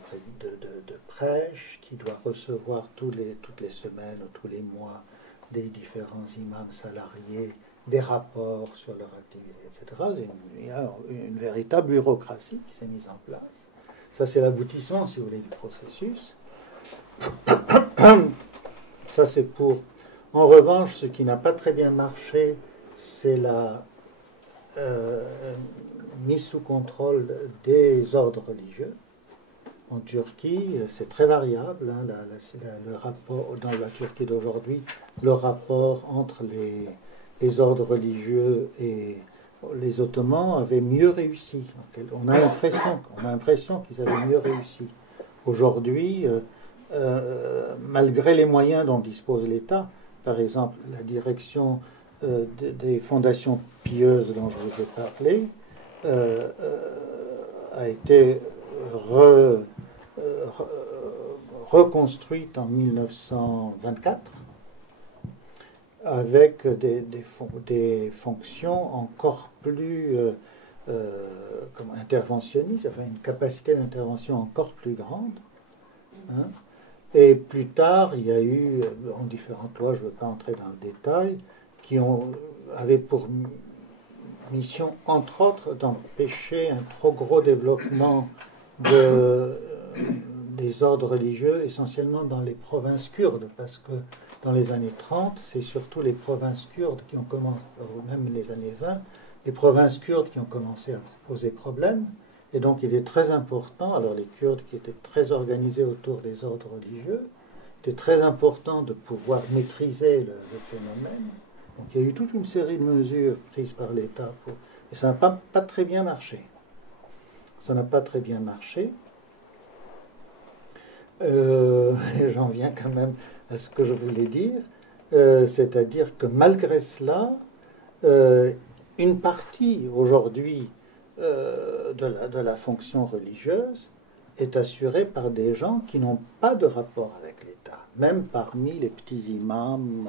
prêche, qui doit recevoir toutes les semaines ou tous les mois des différents imams salariés, des rapports sur leur activité, etc. Il y a une véritable bureaucratie qui s'est mise en place. Ça, c'est l'aboutissement, si vous voulez, du processus. Ça, c'est pour... En revanche, ce qui n'a pas très bien marché, c'est mise sous contrôle des ordres religieux. En Turquie, c'est très variable. Hein, le rapport, dans la Turquie d'aujourd'hui, le rapport entre les ordres religieux et les Ottomans avait mieux réussi. On a l'impression qu'ils avaient mieux réussi. Aujourd'hui, malgré les moyens dont dispose l'État, par exemple la direction des fondations pieuses dont je vous ai parlé, a été reconstruite en 1924 avec des fonctions encore plus interventionnistes, enfin une capacité d'intervention encore plus grande. Hein. Et plus tard, il y a eu, en différentes lois, je ne veux pas entrer dans le détail, qui avaient pour mission, entre autres, d'empêcher un trop gros développement des ordres religieux, essentiellement dans les provinces kurdes, parce que dans les années 30, c'est surtout les provinces kurdes qui ont commencé, même les années 20, les provinces kurdes qui ont commencé à poser problème. Et donc il est très important, alors les Kurdes qui étaient très organisés autour des ordres religieux, c'était très important de pouvoir maîtriser le phénomène. Donc il y a eu toute une série de mesures prises par l'État, et ça n'a pas très bien marché. Ça n'a pas très bien marché. Et j'en viens quand même à ce que je voulais dire, c'est-à-dire que malgré cela, une partie aujourd'hui de la fonction religieuse est assurée par des gens qui n'ont pas de rapport avec l'État, même parmi les petits imams,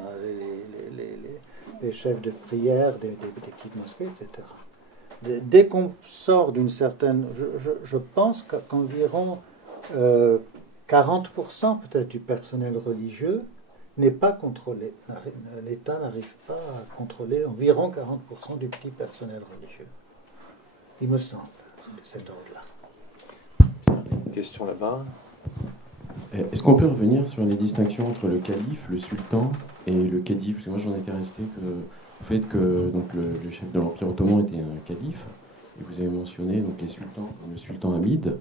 les chefs de prière des petites mosquées, etc. Dès qu'on sort d'une certaine... Je pense qu'environ 40% peut-être du personnel religieux n'est pas contrôlé. L'État n'arrive pas à contrôler environ 40% du petit personnel religieux. Il me semble, c'est de cet ordre-là. Une question là-bas. Est-ce qu'on peut revenir sur les distinctions entre le calife, le sultan et le cadive? Parce que moi j'en étais resté au fait que donc, le chef de l'Empire ottoman était un calife, et vous avez mentionné donc, les sultans, le sultan Hamid,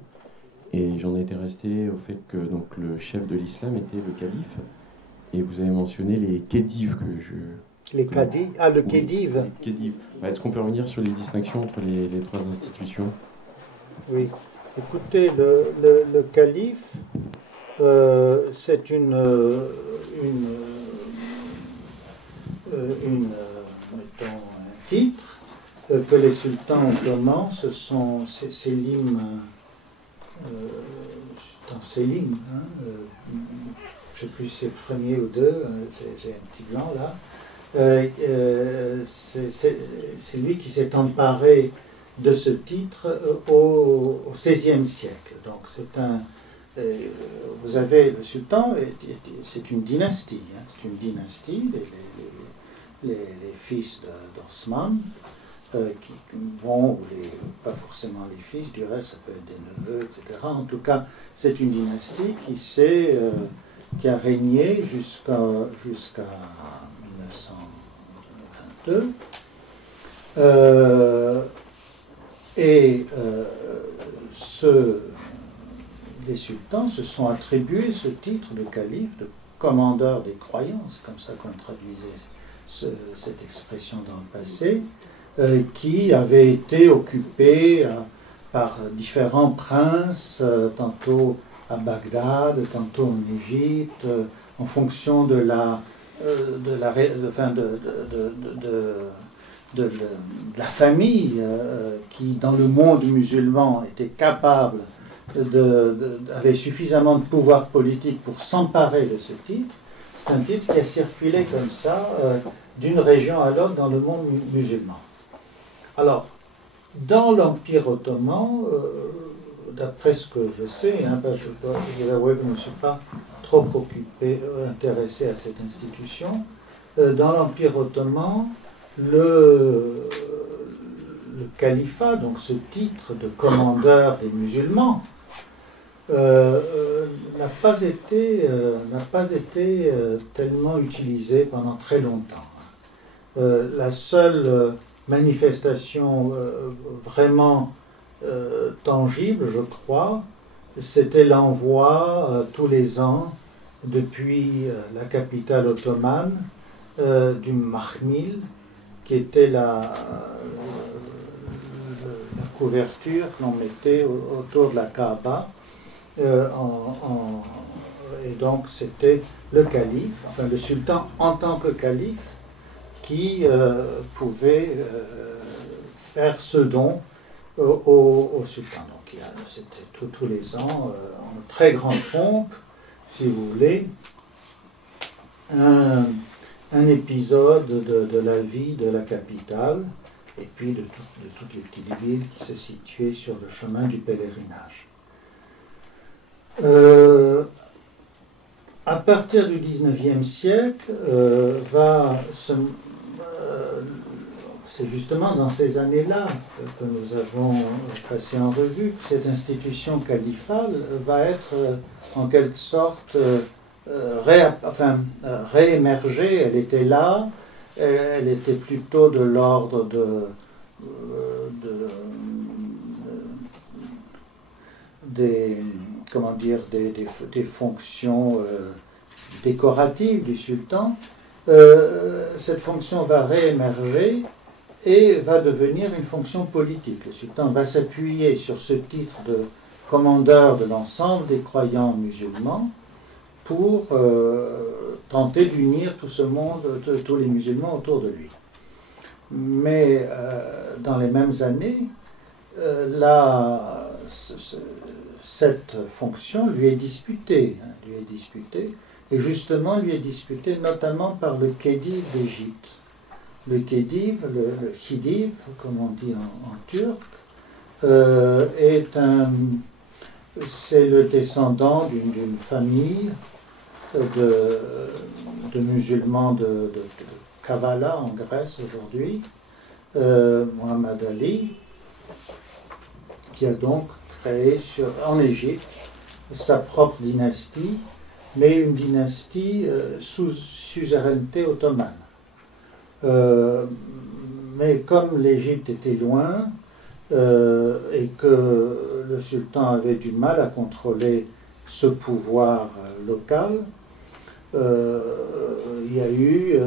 et j'en étais resté au fait que donc, le chef de l'islam était le calife, et vous avez mentionné les khedives que je... Les khedives, le khedive. Les khedives. Est-ce qu'on peut revenir sur les distinctions entre les trois institutions? Oui. Écoutez, le calife, c'est mettons, un titre que les sultans ottomans c'est Selim, sultan Selim, je ne sais plus si c'est le premier ou deux, j'ai un petit blanc là. C'est lui qui s'est emparé de ce titre au XVIe siècle. Donc vous avez le sultan, c'est une dynastie. Hein, c'est une dynastie, les fils d'Osman, qui vont, pas forcément les fils, du reste ça peut être des neveux, etc. En tout cas, c'est une dynastie qui a régné jusqu'à 1922. Les sultans se sont attribués ce titre de calife, de commandeur des croyants, c'est comme ça qu'on traduisait cette expression dans le passé, qui avait été occupé par différents princes, tantôt à Bagdad, tantôt en Égypte, en fonction de la famille qui, dans le monde musulman, était capable avait suffisamment de pouvoir politique pour s'emparer de ce titre. C'est un titre qui a circulé comme ça d'une région à l'autre dans le monde musulman. Alors, dans l'Empire ottoman, d'après ce que je sais, parce que je vais avouer que je ne me suis pas trop intéressé à cette institution, dans l'Empire ottoman, le califat, donc ce titre de commandeur des musulmans, n'a pas été tellement utilisé pendant très longtemps. La seule manifestation vraiment tangible, je crois, c'était l'envoi tous les ans, depuis la capitale ottomane, du mahmil, qui était la couverture qu'on mettait autour de la Kaaba. Et donc c'était le calife, enfin le sultan en tant que calife, qui pouvait faire ce don au sultan. Donc c'était tous les ans, en très grande pompe, si vous voulez, un épisode de la vie de la capitale, et puis de toutes les petites villes qui se situaient sur le chemin du pèlerinage. À partir du XIXe siècle, c'est justement dans ces années-là que nous avons passé en revue, cette institution califale va être en quelque sorte réémerger. Elle était là, elle était plutôt de l'ordre des fonctions décoratives du sultan. Cette fonction va réémerger et va devenir une fonction politique. Le sultan va s'appuyer sur ce titre de commandeur de l'ensemble des croyants musulmans pour tenter d'unir tout ce monde, tous les musulmans autour de lui. Mais dans les mêmes années, cette fonction lui est disputée, et justement lui est disputée notamment par le Khedive d'Égypte. Le Khedive, le Khidive, comme on dit en turc, c'est le descendant d'une famille de musulmans de Kavala en Grèce aujourd'hui, Muhammad Ali, qui a donc créé en Égypte sa propre dynastie, mais une dynastie sous suzeraineté ottomane. Mais comme l'Égypte était loin et que le sultan avait du mal à contrôler ce pouvoir local, il y a eu,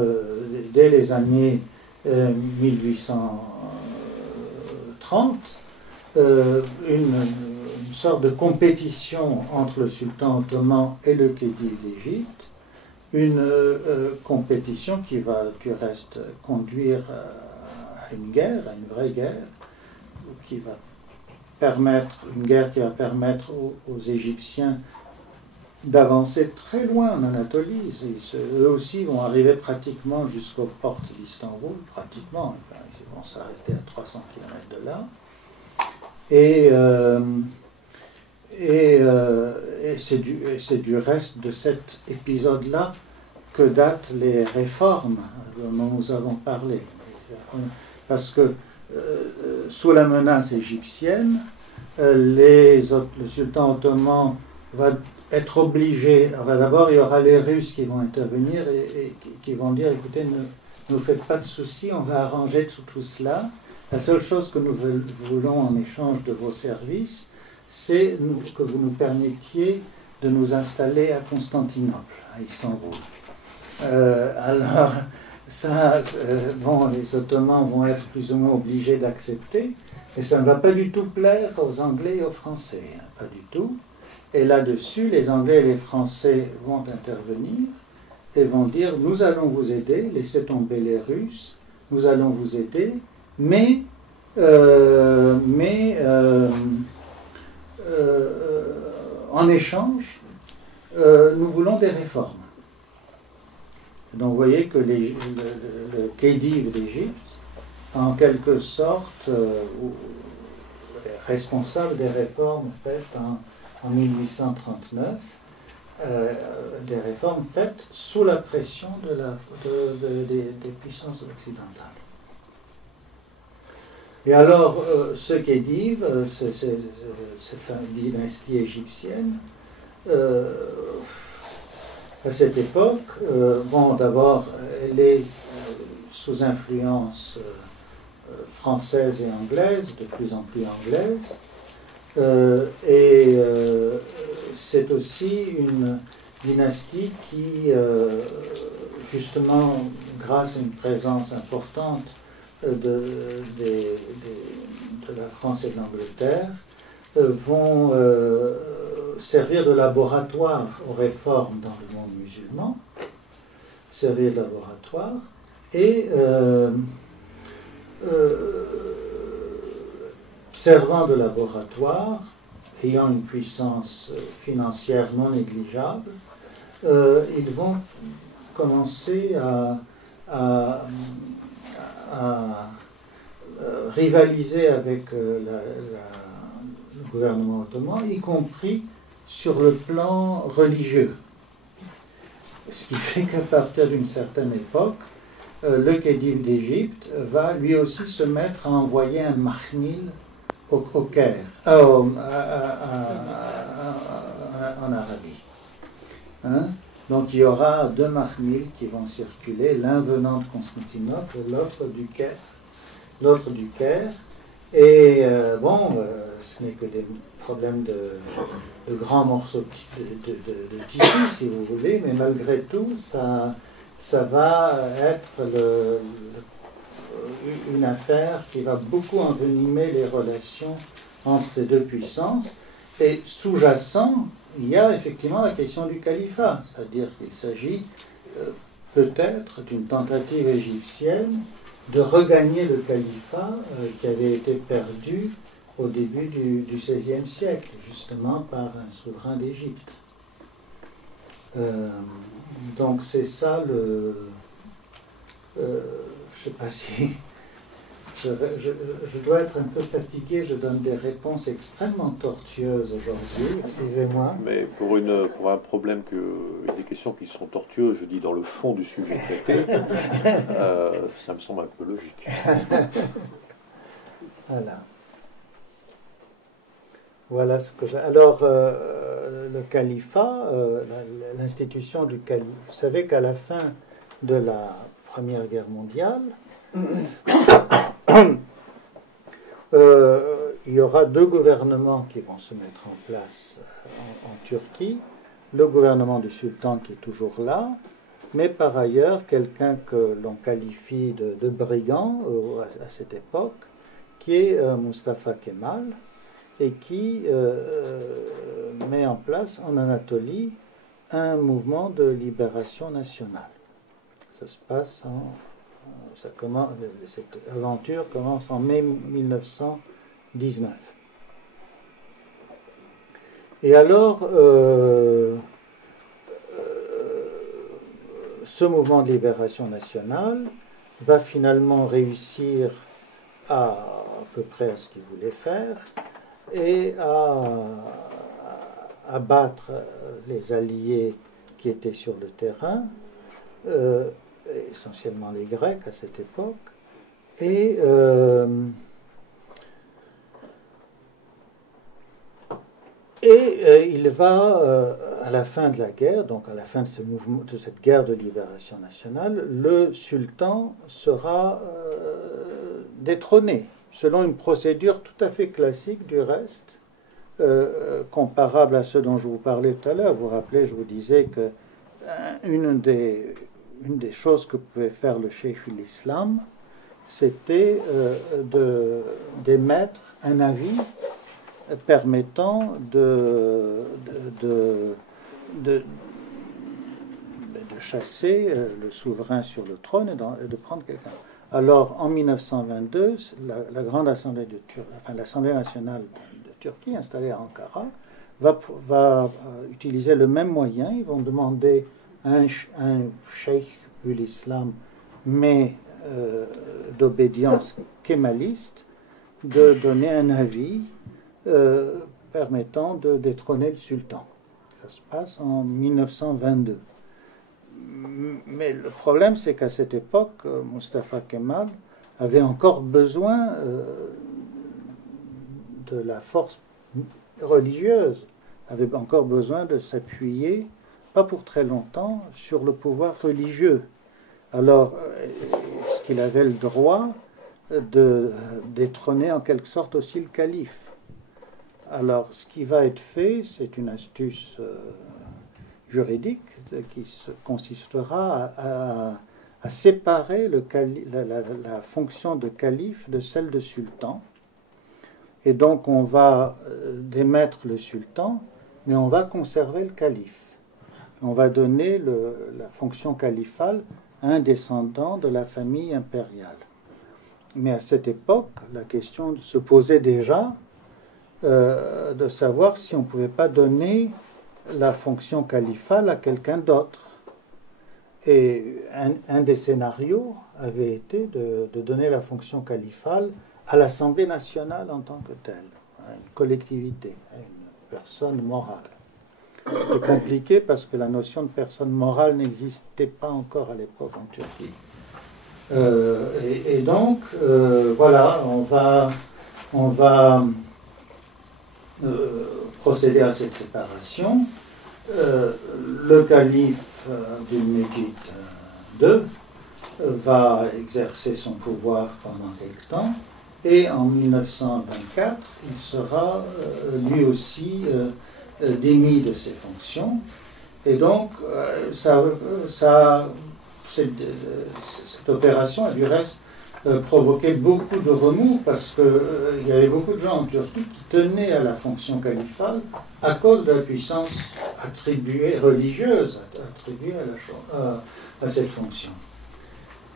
dès les années 1830, une sorte de compétition entre le sultan ottoman et le Khedive d'Égypte, une compétition qui va du reste conduire à une guerre, à une vraie guerre, qui va permettre aux Égyptiens d'avancer très loin en Anatolie. Eux aussi vont arriver pratiquement jusqu'aux portes d'Istanbul, pratiquement, enfin, ils vont s'arrêter à 300 km de là. Et c'est du reste de cet épisode-là que datent les réformes dont nous avons parlé. Parce que sous la menace égyptienne, le sultan ottoman va être obligé, enfin, d'abord il y aura les Russes qui vont intervenir et qui vont dire, écoutez, ne vous faites pas de soucis, on va arranger tout cela. La seule chose que nous voulons en échange de vos services, c'est que vous nous permettiez de nous installer à Constantinople, à Istanbul. Alors, les Ottomans vont être plus ou moins obligés d'accepter, et ça ne va pas du tout plaire aux Anglais et aux Français, hein, pas du tout. Et là-dessus, les Anglais et les Français vont intervenir et vont dire, nous allons vous aider, laissez tomber les Russes, nous allons vous aider, mais en échange, nous voulons des réformes. Donc vous voyez que le Khedive d'Égypte, en quelque sorte, responsable des réformes faites en 1839, des réformes faites sous la pression des puissances occidentales. Et alors, ce Khedive, cette dynastie égyptienne, à cette époque, d'abord, elle est sous influence française et anglaise, de plus en plus anglaise. C'est aussi une dynastie qui, justement, grâce à une présence importante de la France et de l'Angleterre, vont servir de laboratoire aux réformes dans le monde musulman, servir de laboratoire, et servant de laboratoire, ayant une puissance financière non négligeable, ils vont commencer à rivaliser avec le gouvernement ottoman, y compris sur le plan religieux. Ce qui fait qu'à partir d'une certaine époque, le khedive d'Égypte va lui aussi se mettre à envoyer un mahmil au Caire, en Arabie. Hein? Donc il y aura 2 mahmils qui vont circuler, l'un venant de Constantinople, l'autre du Caire. Et ce n'est que des problèmes de grands morceaux de tissu, si vous voulez, mais malgré tout, ça va être une affaire qui va beaucoup envenimer les relations entre ces 2 puissances. Et sous-jacent, il y a effectivement la question du califat, c'est-à-dire qu'il s'agit peut-être d'une tentative égyptienne de regagner le califat qui avait été perdu au début du XVIe siècle, justement par un souverain d'Égypte. Donc c'est ça le... je ne sais pas si... Je dois être un peu fatigué, je donne des réponses extrêmement tortueuses aujourd'hui, excusez-moi. Mais pour un problème des questions qui sont tortueuses, je dis dans le fond du sujet traité, ça me semble un peu logique. Voilà ce que j'ai. Alors, le califat, l'institution du califat, vous savez qu'à la fin de la Première Guerre mondiale, il y aura 2 gouvernements qui vont se mettre en place en Turquie. Le gouvernement du sultan qui est toujours là, mais par ailleurs quelqu'un que l'on qualifie de brigand à cette époque, qui est Mustafa Kemal, et qui met en place en Anatolie un mouvement de libération nationale. Ça se passe cette aventure commence en mai 1919. Et alors, ce mouvement de libération nationale va finalement réussir à peu près à ce qu'il voulait faire et à abattre les alliés qui étaient sur le terrain, essentiellement les Grecs à cette époque, et il va, à la fin de la guerre, donc à la fin de cette guerre de libération nationale, le sultan sera détrôné, selon une procédure tout à fait classique du reste, comparable à ceux dont je vous parlais tout à l'heure. Vous vous rappelez, je vous disais que une des choses que pouvait faire le cheikh l'Islam, c'était d'émettre un avis permettant de chasser le souverain sur le trône et de prendre quelqu'un. Alors, en 1922, la Grande Assemblée l'Assemblée nationale de Turquie, installée à Ankara, va utiliser le même moyen. Ils vont demander à un cheikh l'Islam, mais d'obédience kémaliste, de donner un avis permettant de détrôner le sultan. Ça se passe en 1922. Mais le problème, c'est qu'à cette époque, Mustafa Kemal avait encore besoin de la force religieuse, avait encore besoin de s'appuyer, pas pour très longtemps, sur le pouvoir religieux. Alors, est-ce qu'il avait le droit de détrôner en quelque sorte aussi le calife. Alors, ce qui va être fait, c'est une astuce juridique qui consistera à séparer la fonction de calife de celle de sultan. Et donc, on va démettre le sultan, mais on va conserver le calife. On va donner la fonction califale à un descendant de la famille impériale. Mais à cette époque, la question se posait déjà de savoir si on ne pouvait pas donner la fonction califale à quelqu'un d'autre. Et un des scénarios avait été de donner la fonction califale à l'Assemblée nationale en tant que telle, à une collectivité, à une personne morale. C'est compliqué parce que la notion de personne morale n'existait pas encore à l'époque en Turquie. Et donc, voilà, on va procéder à cette séparation. Le calife Abdülmecid II va exercer son pouvoir pendant quelque temps, et en 1924, il sera lui aussi démis de ses fonctions. Et donc, cette opération a du reste provoqué beaucoup de remous parce qu'il y avait beaucoup de gens en Turquie qui tenaient à la fonction califale à cause de la puissance attribuée, religieuse attribuée à cette fonction.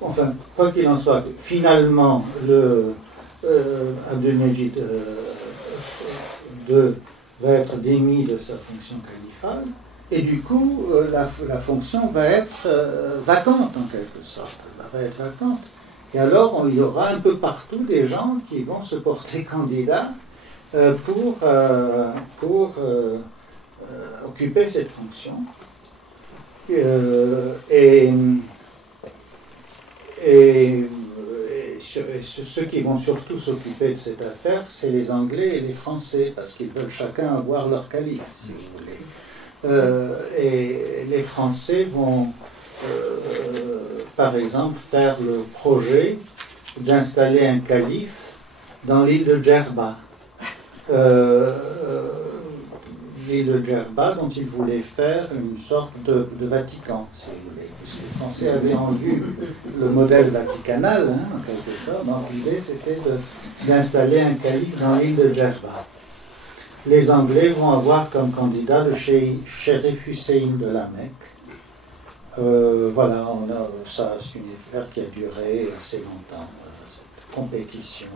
Enfin, quoi qu'il en soit, finalement, Abdülmecid II va être démis de sa fonction califale, et du coup, la fonction va être vacante en quelque sorte. Elle va être vacante. Et alors, il y aura un peu partout des gens qui vont se porter candidats pour occuper cette fonction. Et ceux qui vont surtout s'occuper de cette affaire, c'est les Anglais et les Français, parce qu'ils veulent chacun avoir leur calife, si vous voulez. Et les Français vont, par exemple, faire le projet d'installer un calife dans l'île de Djerba. L'île de Djerba, dont ils voulaient faire une sorte de Vatican, si vous voulez. Parce que les Français avaient en vue le modèle vaticanal, en quelque sorte. Donc l'idée, c'était d'installer un calife dans l'île de Djerba. Les Anglais vont avoir comme candidat le shérif Hussein de la Mecque. Voilà, ça, c'est une affaire qui a duré assez longtemps, cette compétition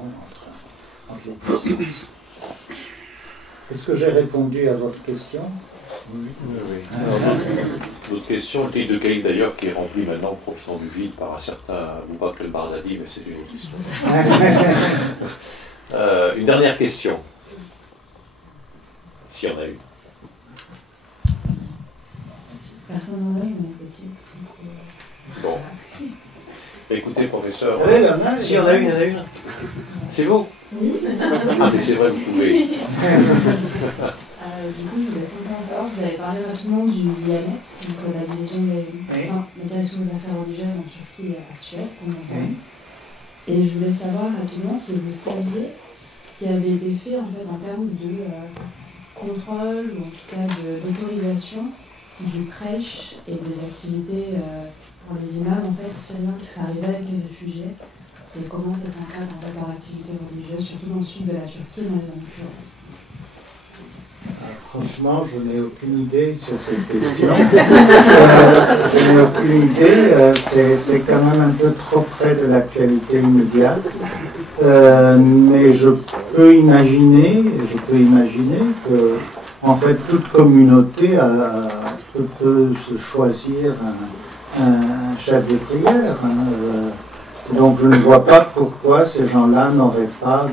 entre les puissances. Est-ce que j'ai répondu à votre question? Oui. Votre question, le titre de calife d'ailleurs, qui est rempli maintenant, profitant du vide, par un certain Boubacar el-Barzadi, mais c'est une autre histoire. Une dernière question. S'il y en a une. Personne n'en a une, mais petite. Bon. Écoutez, professeur. S'il y en a une, il y en a une. C'est vous? Oui, c'est moi. Ah, mais c'est vrai, vous pouvez. Du coup, je voulais simplement savoir, vous avez parlé rapidement du Diyanet, donc la division la direction des affaires religieuses en Turquie actuelle, et je voulais savoir rapidement si vous saviez ce qui avait été fait en fait en termes de contrôle, ou en tout cas d'autorisation du prêche et des activités pour les imams en fait syriens qui seraient arrivés avec les réfugiés, et comment ça s'encadre en fait par l'activité religieuse, surtout dans le sud de la Turquie, dans les zones kurdes. Franchement, je n'ai aucune idée sur cette question. Je n'ai aucune idée. C'est quand même un peu trop près de l'actualité immédiate. Mais je peux imaginer que, en fait, toute communauté peut se choisir un chef de prière. Donc, je ne vois pas pourquoi ces gens-là n'auraient pas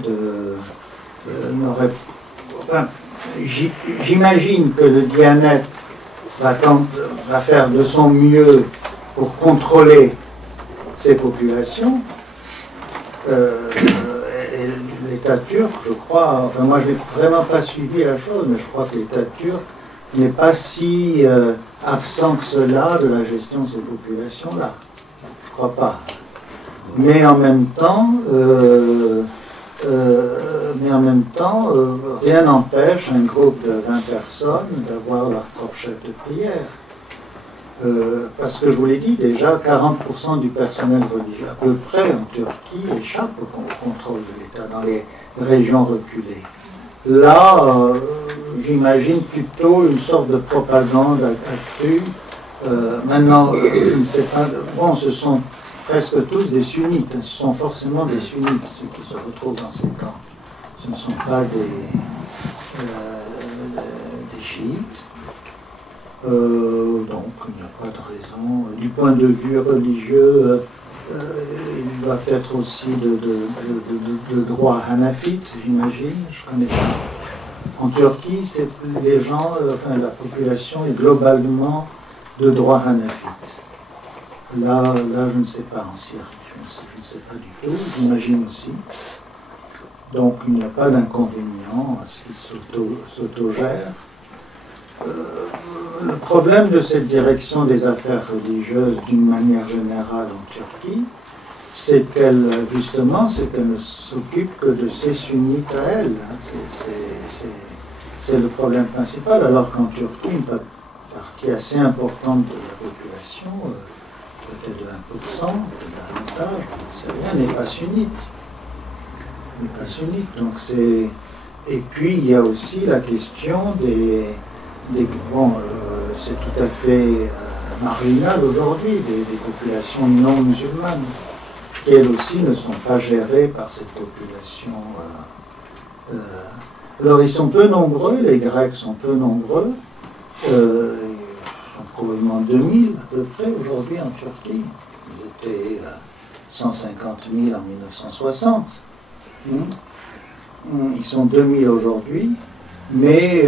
j'imagine que le Diyanet va faire de son mieux pour contrôler ces populations. Et l'État turc, je crois, enfin moi je n'ai vraiment pas suivi la chose, mais je crois que l'État turc n'est pas si absent que cela de la gestion de ces populations-là. Je ne crois pas. mais en même temps, rien n'empêche un groupe de 20 personnes d'avoir leur propre chef de prière. Parce que je vous l'ai dit déjà, 40% du personnel religieux, à peu près en Turquie, échappe au contrôle de l'État dans les régions reculées. Là, j'imagine plutôt une sorte de propagande accrue. Maintenant, je ne sais pas, bon, ce sont presque tous des sunnites, ce sont forcément des sunnites, ceux qui se retrouvent dans ces camps. Ce ne sont pas des chiites. Donc, il n'y a pas de raison. Du point de vue religieux, ils doivent être aussi de droit hanafite, j'imagine, je ne connais pas. En Turquie, les gens, enfin la population est globalement de droit hanafite. Là, je ne sais pas en Syrie, je ne sais pas du tout, j'imagine aussi. Donc, il n'y a pas d'inconvénient à ce qu'ils s'autogèrent. Le problème de cette direction des affaires religieuses d'une manière générale en Turquie, c'est qu'elle, justement, ne s'occupe que de ses sunnites à elle. C'est le problème principal, alors qu'en Turquie, une partie assez importante de la population, peut-être de 1%, peut-être davantage, je ne sais rien, n'est pas sunnite. N'est pas sunnite. Donc et puis, il y a aussi la question c'est tout à fait marginal aujourd'hui, des populations non musulmanes, qui elles aussi ne sont pas gérées par cette population. Alors ils sont peu nombreux, les Grecs sont peu nombreux, ils sont probablement 2000 à peu près aujourd'hui en Turquie. Ils étaient 150 000 en 1960. Ils sont 2000 aujourd'hui, mais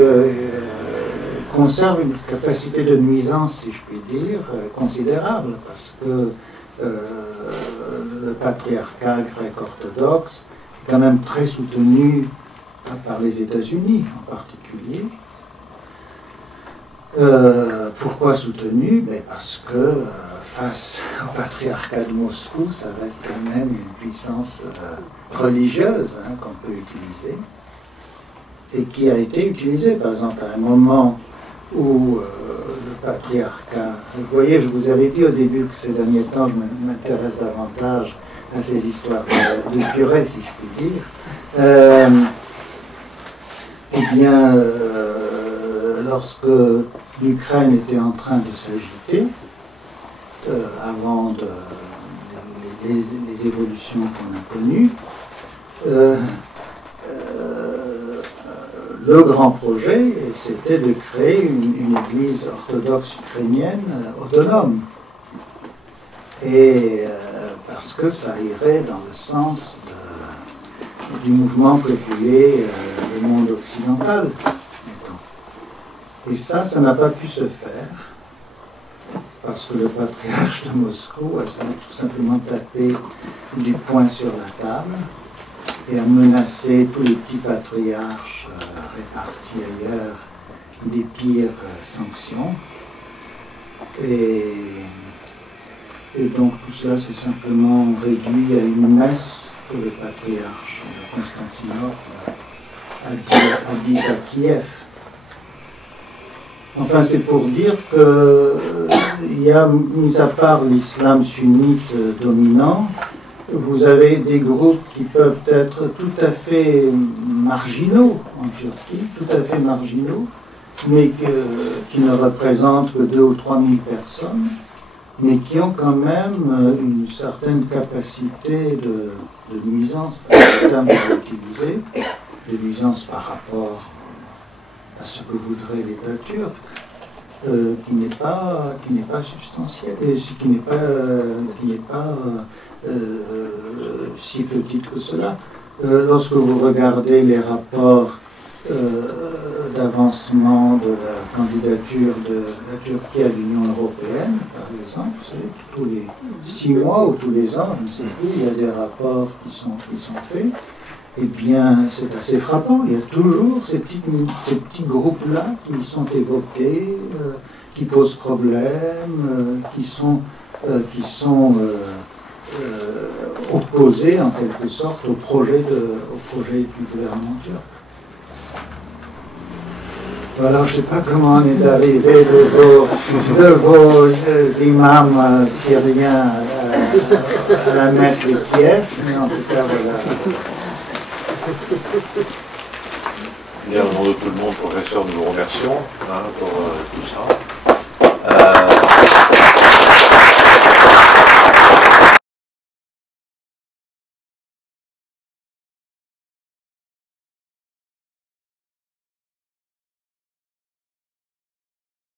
conservent une capacité de nuisance, si je puis dire, considérable, parce que le patriarcat grec-orthodoxe est quand même très soutenu par les États-Unis en particulier. Pourquoi soutenu? Parce que face au patriarcat de Moscou, ça reste quand même une puissance religieuse qu'on peut utiliser, et qui a été utilisée, par exemple, à un moment où le patriarcat... Vous voyez, je vous avais dit au début que ces derniers temps, je m'intéresse davantage à ces histoires de curés, si je puis dire. Eh bien, lorsque l'Ukraine était en train de s'agiter, avant les évolutions qu'on a connues, le grand projet, c'était de créer une église orthodoxe ukrainienne autonome. Et parce que ça irait dans le sens du mouvement que voulait le monde occidental. Et ça n'a pas pu se faire, parce que le patriarche de Moscou a tout simplement tapé du poing sur la table et a menacé tous les petits patriarches répartis ailleurs des pires sanctions. Et donc tout cela s'est simplement réduit à une messe que le patriarche de Constantinople a dit à Kiev. Enfin, c'est pour dire qu'il y a, mis à part l'islam sunnite dominant, vous avez des groupes qui peuvent être tout à fait marginaux en Turquie, tout à fait marginaux, mais qui ne représentent que 2 ou 3 000 personnes, mais qui ont quand même une certaine capacité de nuisance, le terme que j'ai utilisé, de nuisance par rapport à ce que voudrait l'État turc, qui n'est pas substantiel, et qui n'est pas si petite que cela. Lorsque vous regardez les rapports d'avancement de la candidature de la Turquie à l'Union européenne, par exemple, vous savez, tous les 6 mois ou tous les ans, je ne sais plus, il y a des rapports qui sont faits. Eh bien, c'est assez frappant. Il y a toujours ces petits groupes-là qui sont évoqués, qui posent problème, qui sont opposé en quelque sorte au projet du gouvernement turc. Alors, je ne sais pas comment on est arrivé de vos imams syriens à la messe de Kiev, mais en tout cas, voilà. Bien, au nom de tout le monde, professeur, nous vous remercions pour tout ça.